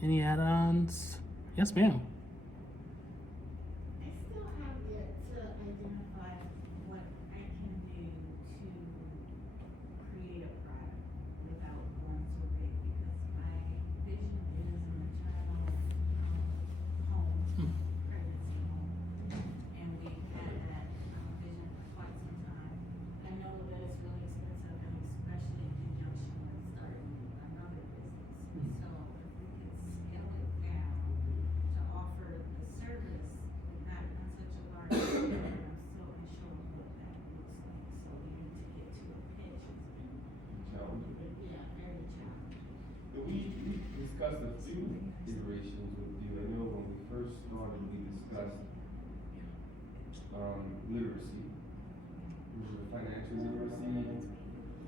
Any add-ons? Yes, ma'am. I still have yet to identify what I can do to create a product without going so big, because my vision is a maternal home, pregnancy home, and we've had that vision for quite some time. I know that it's really expensive, and especially in conjunction with starting another business. So if we could scale it down to offer the service, not on such a large scale, I'm still unsure what that looks like. So even to get to a pitch has been, yeah, very challenging. We discussed a few iterations with you. I know when we first started, we discussed literacy. Was it financial literacy?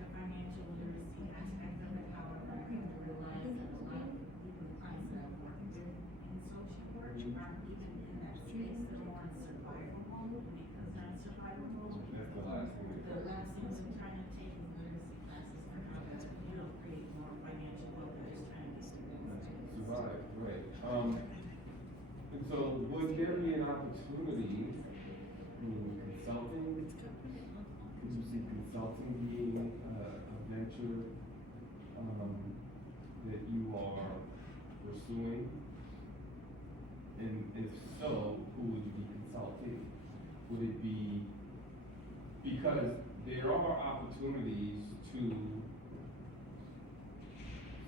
The financial literacy aspect of it, however, I have to realize that a lot of even the clients that I've worked with in social work aren't even in that space. They're more in survival mode, and because they're in survival mode. That's the last thing. The last things I'm trying to take is literacy classes for how to, create more financial wealth, and just trying to Survive, right. And so would there be an opportunity in consulting? Could you see consulting being a venture that you are pursuing? And if so, who would you be consulting? Would it be, because there are opportunities to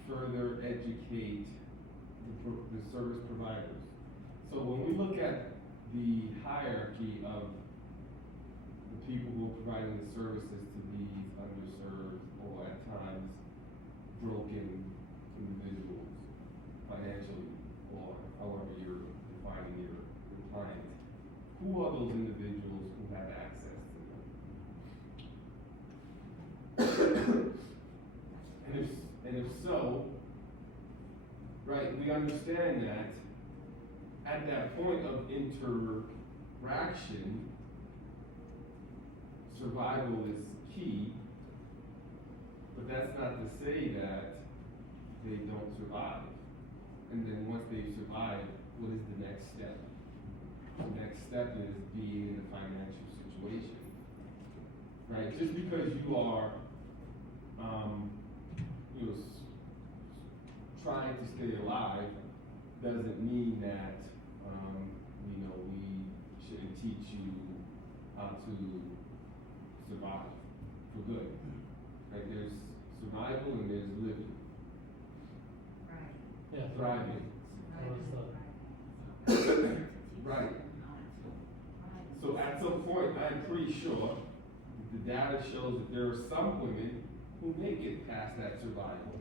further educate the service providers. So when we look at the hierarchy of the people who are providing the services to these underserved or at times broken individuals financially, or however you're defining your clients, who are those individuals who have access to them? And if so, right, we understand that at that point of interaction, survival is key, but that's not to say that they don't survive. And then once they've survived, what is the next step? The next step is being in a financial situation, right? Just because you are, trying to stay alive doesn't mean that, we shouldn't teach you how to survive for good. right? There's survival and there's living, Right. Yeah. thriving. Surviving. Right. So at some point, I'm pretty sure the data shows that there are some women who make it past that survival.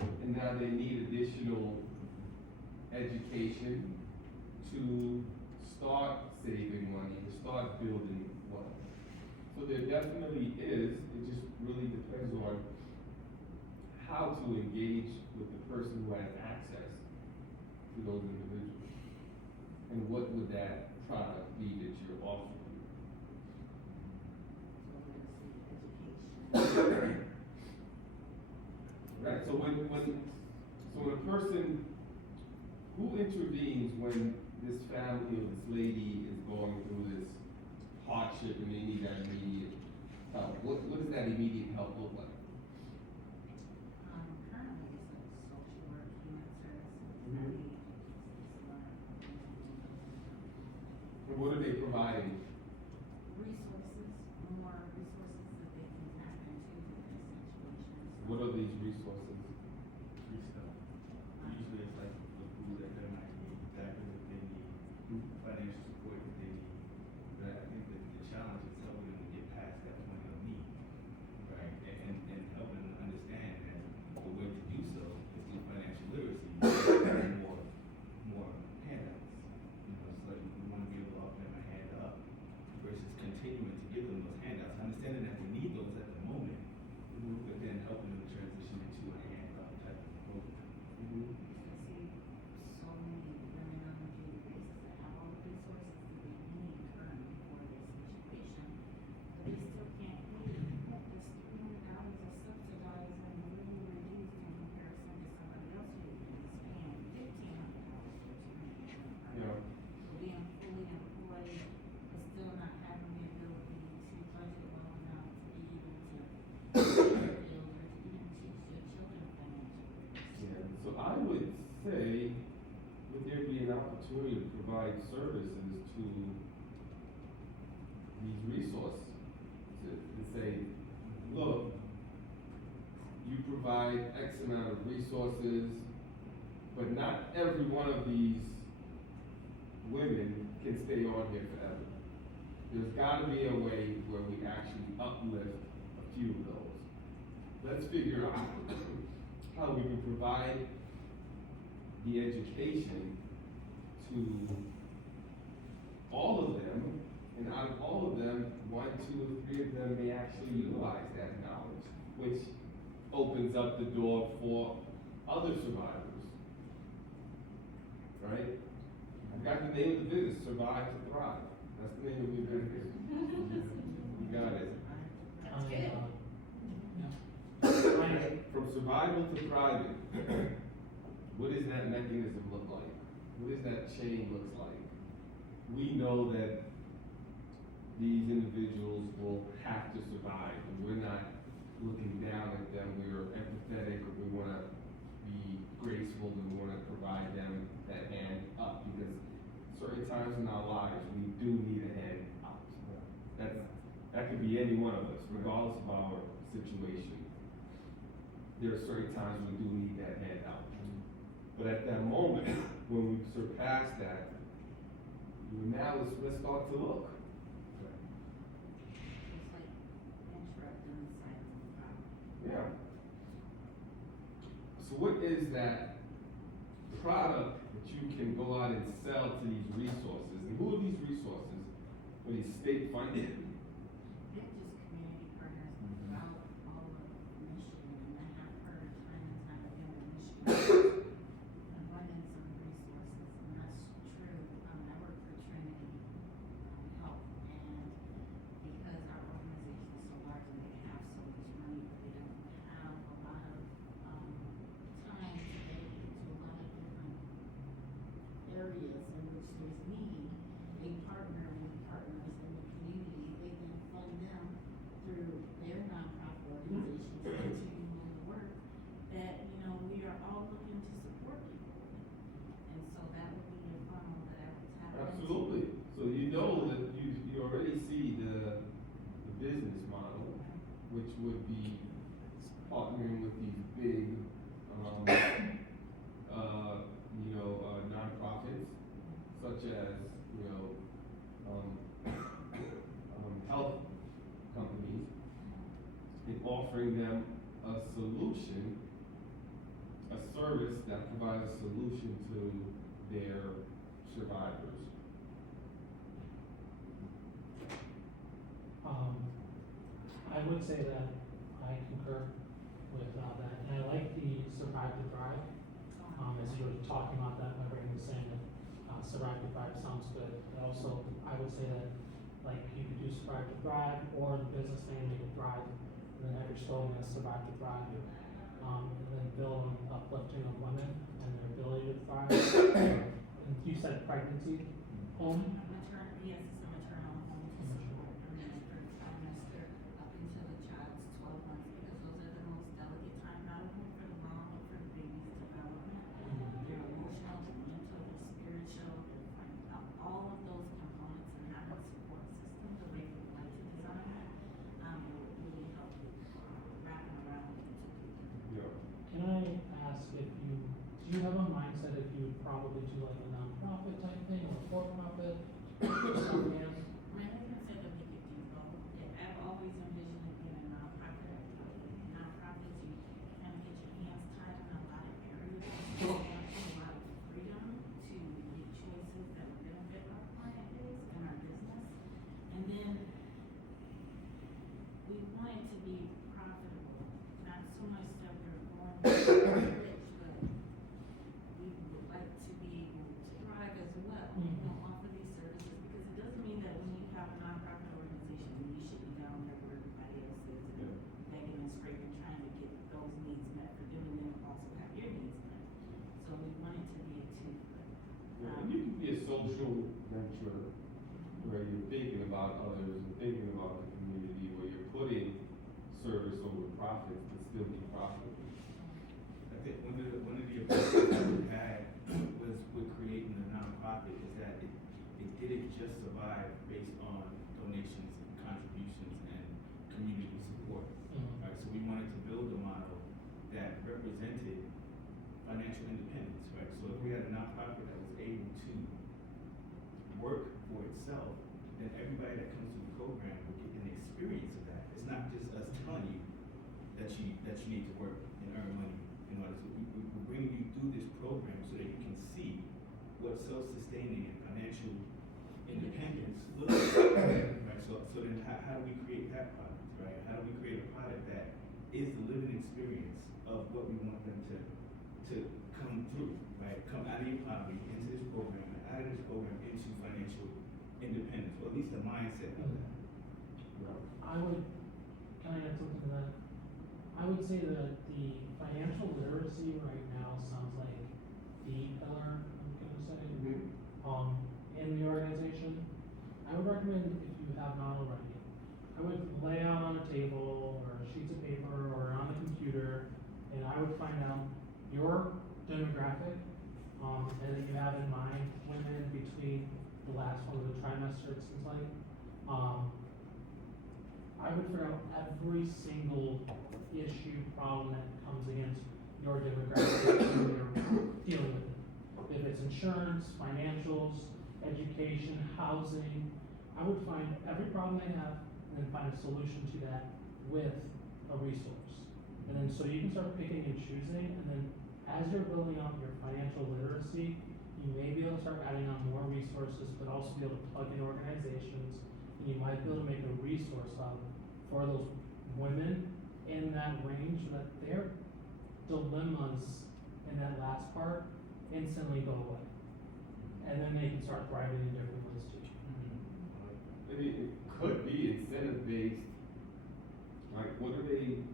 And now they need additional education to start saving money, to start building wealth. So there definitely is, it just really depends on how to engage with the person who has access to those individuals. And what would that product be that you're offering? Right, so when a person, who intervenes when this family or this lady is going through this hardship and they need that immediate help? What does that immediate help look like? Currently it's a social work, human services. Mhm. And what are they providing? Resources, more resources that they can tap into in their situations. What are these resources? Free stuff. Usually it's like the food that they might need, diapers that they need, financial support that they need. But I think that the challenge is helping them to get past that point of need, right? And helping them understand that the way to do so is through financial literacy, more handouts. You know, it's like we want to be able to offer them a hand up versus continuing to give them those handouts, understanding that they need those at the moment, but then helping them transition into a hand up type of program. I see so many women on a daily basis that have all the resources that they need currently for their situation, but they still can't pay. This $300 is subsidized and really reduced in comparison to somebody else who is paying $1,500 for $200. Yeah. Being fully employed, but still not having the ability to budget well enough to be able to pay their bills or to even teach their children financially. Yeah, so I would say, would there be an opportunity to provide services to these resources? To say, look, you provide X amount of resources, but not every one of these women can stay on here forever. There's gotta be a way where we actually uplift a few of those. Let's figure out how we can provide the education to all of them, and out of all of them, 1, 2, or 3 of them may actually utilize that knowledge, which opens up the door for other survivors. Right? I've got the name of the business, Survive to Thrive. That's the name of the business. You got it. From survival to thriving, what does that mechanism look like? What does that chain look like? We know that these individuals will have to survive, and we're not looking down at them. We're empathetic, or we want to be graceful, and we want to provide them that hand up, because certain times in our lives, we do need a hand up. That could be any one of us, regardless of our situation. There are certain times we do need that hand out. But at that moment, when we surpass that, now let's start to look. It's like interrupting the cycle of power. Yeah. So what is that product that you can go out and sell to these resources? And who are these resources? Are these state funded? They're just community partners throughout all of Michigan, and I have heard time and time again that Michigan has abundance of resources, and that's true. I work for Trinity Health, and because our organization is so large and they have so much money, but they don't have a lot of time to dedicate to a lot of different areas in which there's need. They partner with partners in the community, they then fund them through their nonprofit organizations to continue doing the work that, you know, we are all looking to support people with. And so that would be a funnel that I would tap into. Absolutely. So you know that you already see the business model, which would be with these big, nonprofits, such as, health companies, and offering them a solution, a service that provides a solution to their survivors. I would say that I concur with that, and I like the survive to thrive. As you were talking about that, my brain was saying that survive to thrive sounds good. But also, I would say that like you could do survive to thrive or the business name make it thrive, and then have your slogan as survive to thrive, and then build on uplifting of women and their ability to thrive. And you said pregnancy home. Yes, it's a maternal home to support the third trimester up until the child's 12 months, because those are the most delicate time, not only for the mom, but for the baby's development. Their emotional, their mental, their spiritual, all of those components, and having a support system, the way we like to design it, will really help wrap it around into people. Yeah. Can I ask if do you have a mindset if you would probably do like a nonprofit type thing or for-profit or something else? Man, I consider we could do both. I've always envisioned it being a nonprofit. Nonprofits, you kind of get your hands tied in a lot of areas. You have a lot of freedom to make choices that will benefit our client base and our business. And then we want it to be profitable, not so much that we're going to be rich, but we would like to be able to thrive as well. Offer these services, because it doesn't mean that when you have a nonprofit organization, you should be down there where everybody else is and begging and scraping, trying to get those needs met for them, and then also have your needs met. So we want it to be a two. And you can be a social venture where you're thinking about others and thinking about the community, where you're putting service over profits but still be profitable. I think one of the objectives that we had was with creating the nonprofit is that it didn't just survive based on donations and contributions and community support. Right? So we wanted to build a model that represented financial independence, right? So if we had a nonprofit that was able to work for itself, then everybody that comes to the program will get an experience of that. It's not just us telling you that you need to work and earn money in order to. We bring you through this program so that you can see what self-sustaining and financial independence looks like. Right? So then how do we create that product, right? How do we create a product that is the living experience of what we want them to come through, right? Come out of the economy into this program, and out of this program into financial independence, or at least the mindset of that. Can I add something to that? I would say that the financial literacy right now sounds like the pillar, I'm gonna say, in the organization. I would recommend, if you have not already, I would lay out on a table or sheets of paper or on the computer, and I would find out your demographic, and that you have in mind women between the last one of the trimester, it seems like. I would figure out every single issue, problem that comes against your demographic when you're dealing with it. If it's insurance, financials, education, housing, I would find every problem they have and then find a solution to that with a resource. And then so you can start picking and choosing, and then as you're building up your financial literacy, you may be able to start adding on more resources, but also be able to plug in organizations, and you might be able to make a resource hub for those women in that range so that their dilemmas in that last part instantly go away. And then they can start thriving in different ways too. Maybe it could be incentive based. Like, what are they?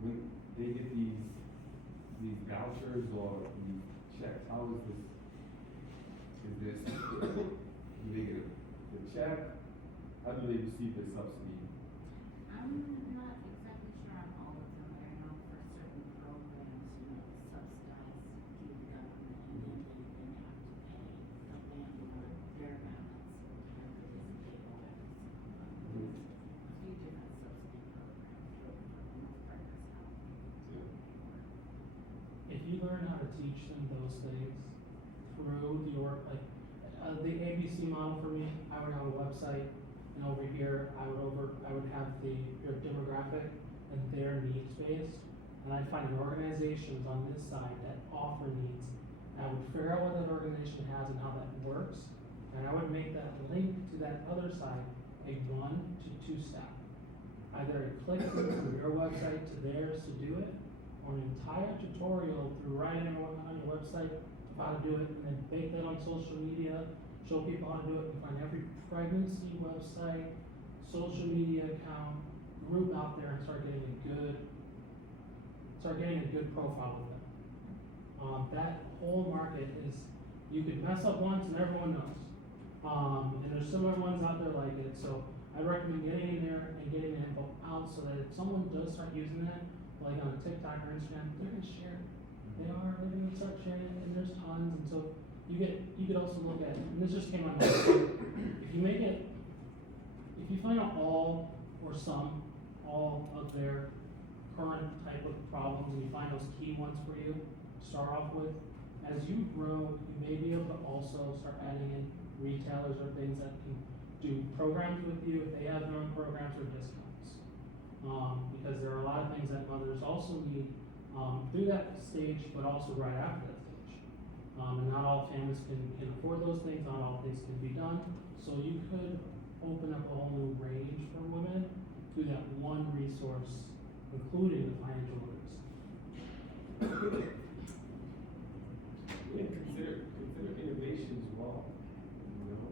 When they get these vouchers or these checks, how is this? Do they get a check? How do they receive their subsidy? I'm not exactly sure on all of them, but I know for certain programs, subsidize through the government, and then they then have to pay the landlord their balance or their participate in that. A few different subsidy programs. teach them those things through the the ABC model for me, I would have a website, and over here, I would have your demographic and their needs based, and I'd find organizations on this side that offer needs. And I would figure out what that organization has and how that works, and I would make that link to that other side a 1 to 2 step. Either a click through from your website to theirs to do it, or an entire tutorial through writing on your website of how to do it, and then bake that on social media, show people how to do it, and find every pregnancy website, social media account, group out there, and start getting a good profile with them. That whole market is, you could mess up once and everyone knows. And there's similar ones out there like it, so I recommend getting in there and getting the info out so that if someone does start using that, like on TikTok or Instagram, they're gonna share it. They're gonna start sharing it, and there's tons, and so you could also look at, and this just came on, if you find out all or all of their current type of problems, and you find those key ones for you to start off with, as you grow, you may be able to also start adding in retailers or things that can do programs with you if they have their own programs or discounts. Because there are a lot of things that mothers also need through that stage, but also right after that stage. And not all families can afford those things, not all things can be done. So you could open up a whole new range for women through that one resource, including the financial literacy. Yeah, consider innovation as well, you know?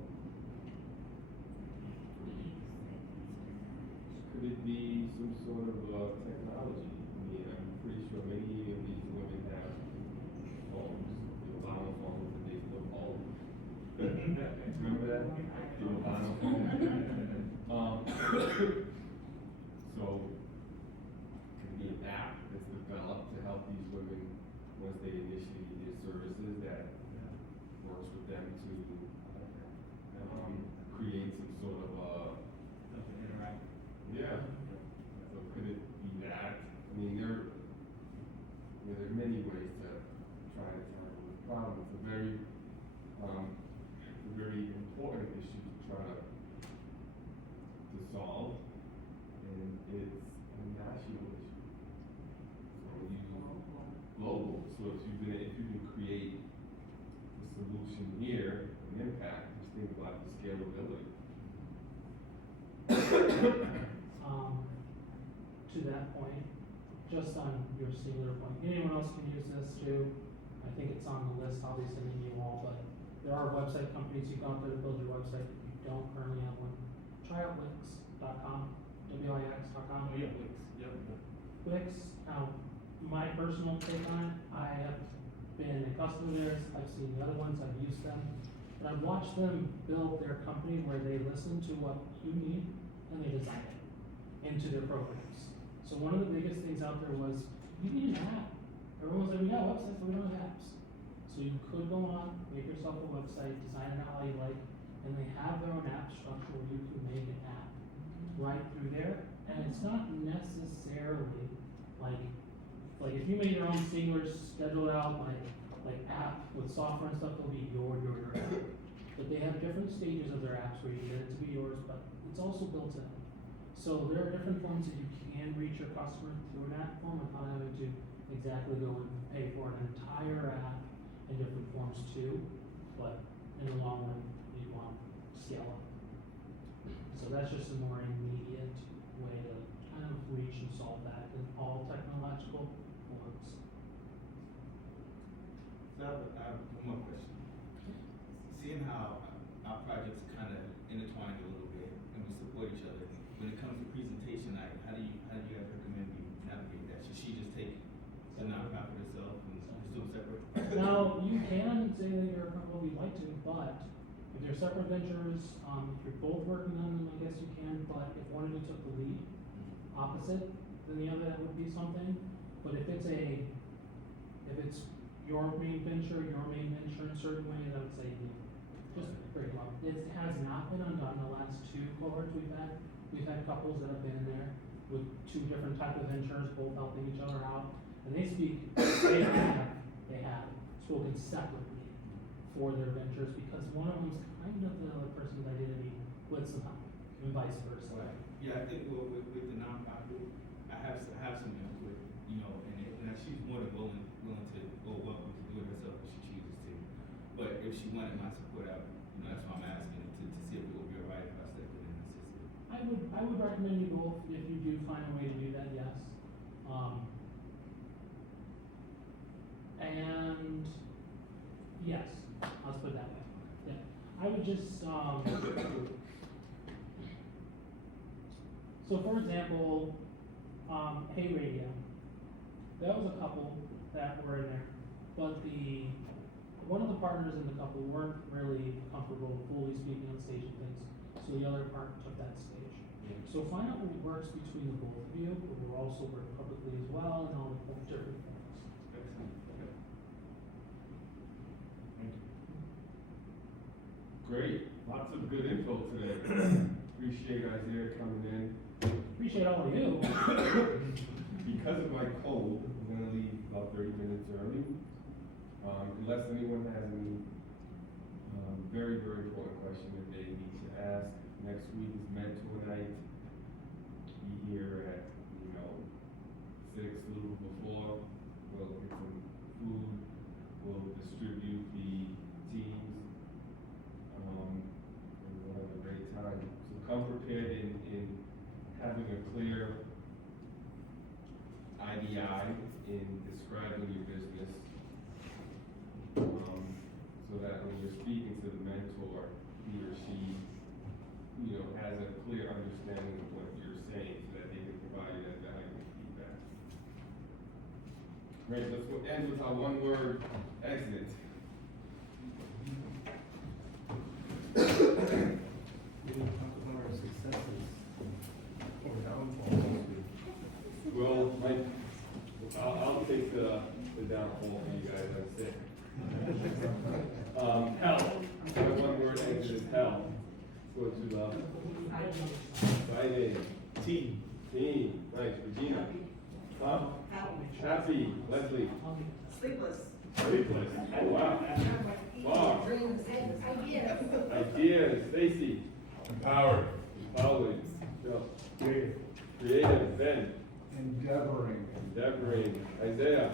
Could it be some sort of technology? I mean, I'm pretty sure many of these women have phones, mobile phones, and they still call them. Remember that? The mobile phone? So, could it be an app that's developed to help these women once they initially get services that works with them to create some sort of yeah. So could it be that? I mean, there are many ways to try to tackle this problem. It's a very important issue to try to solve, and it's a national issue. So global. So if you can create a solution here, an impact, just think about the scalability. To that point, just on your singular point, anyone else can use this too. I think it's on the list, I'll be sending you all, but there are website companies you go out there to build your website if you don't currently have one. Try out Wix.com, Wix.com. Oh, yeah, Wix, yep. Wix, my personal take on it, I have been a customer of theirs, I've seen the other ones, I've used them, and I've watched them build their company where they listen to what you need and they design it into their programs. So one of the biggest things out there was, you need an app. Everyone was like, we got websites, but we don't have apps. So you could go on, make yourself a website, design it out how you like, and they have their own app structure where you can make an app right through there. And it's not necessarily like if you made your own singular schedule out like app with software and stuff, it'll be your app. But they have different stages of their apps where you get it to be yours, but it's also built in. So there are different forms that you can reach your customer through an app form without having to exactly go and pay for an entire app in different forms too. But in the long run, you want to scale up. So that's just a more immediate way to kind of reach and solve that in all technological forms. So I have one more question. Seeing how our projects kind of intertwined a little bit and we support each other, when it comes to presentation night, how do you guys recommend we navigate that? Should she just take the nonprofit herself and just do them separate? Now, you can say that you're probably like to, but if they're separate ventures, if you're both working on them, I guess you can, but if one of you took the lead opposite than the other, that would be something. But if it's your main venture in certain ways, I would say just break them up. It has not been undone the last 2 cohorts we've had. We've had couples that have been in there with 2 different type of ventures, both helping each other out. And they have they have spoken separately for their ventures because one of them's kind of the person that I did any with somehow, and vice versa. Right. Yeah, I think with the nonprofit, I have some input, you know, and she's more than willing to welcome to do it herself if she chooses to. But if she wanted my support out, you know, that's why I'm asking to see if it would be alright if I stepped in and assisted. I would recommend you both if you do find a way to do that, yes. And yes, let's put it that way. Yeah, I would just so for example, Hey Radio, that was a couple that were in there, but one of the partners in the couple weren't really comfortable fully speaking on stage and things, so the other partner took that stage. So find out what works between the both of you, but will also work publicly as well, and all the different things. Excellent. Okay. Thank you. Great, lots of good info today. Appreciate Isaiah coming in. Appreciate all of you. Because of my cold, I'm gonna leave about 30 minutes early. Unless anyone has any very, very important question that they need to ask. Next week is mentor night. Be here at, 6, a little before. We'll get some food. We'll distribute the teams. And we'll have a great time. So come prepared in having a clear IDI in describing your business. So that when you're speaking to the mentor, he or she, has a clear understanding of what you're saying so that they can provide you that valuable feedback. Great, let's end with our one word exit. Well, Mike, I'll take the downfall for you guys, I'm sick. Hell, my one word exit is hell. What you love? Friday. Team. Nice. Regina. Huh? Happy. Leslie. Sleepless. Sleepless. Oh, wow. Wow. Ideas. Stacy. Empowered. Empowered. Joe. Creative. Ben. Endeavoring. Isaiah.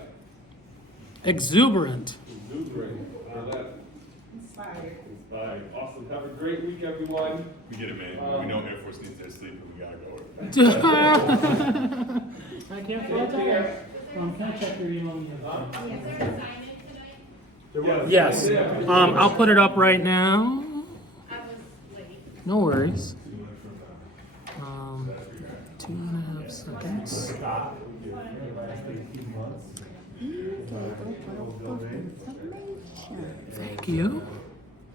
Exuberant. Arlette. Inspired. Awesome. Have a great week, everyone. We get it, man. We know Air Force needs their sleep, but we gotta go. I can't feel tired. Can I check your email? Is there an assignment tonight? Yes. I'll put it up right now. I was late. No worries. 2.5 seconds. Thank you.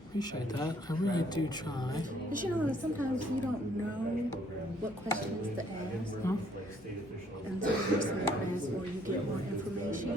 Appreciate that. I really do try. But you know, sometimes you don't know what questions to ask. Huh? And so you just ask or you get more information.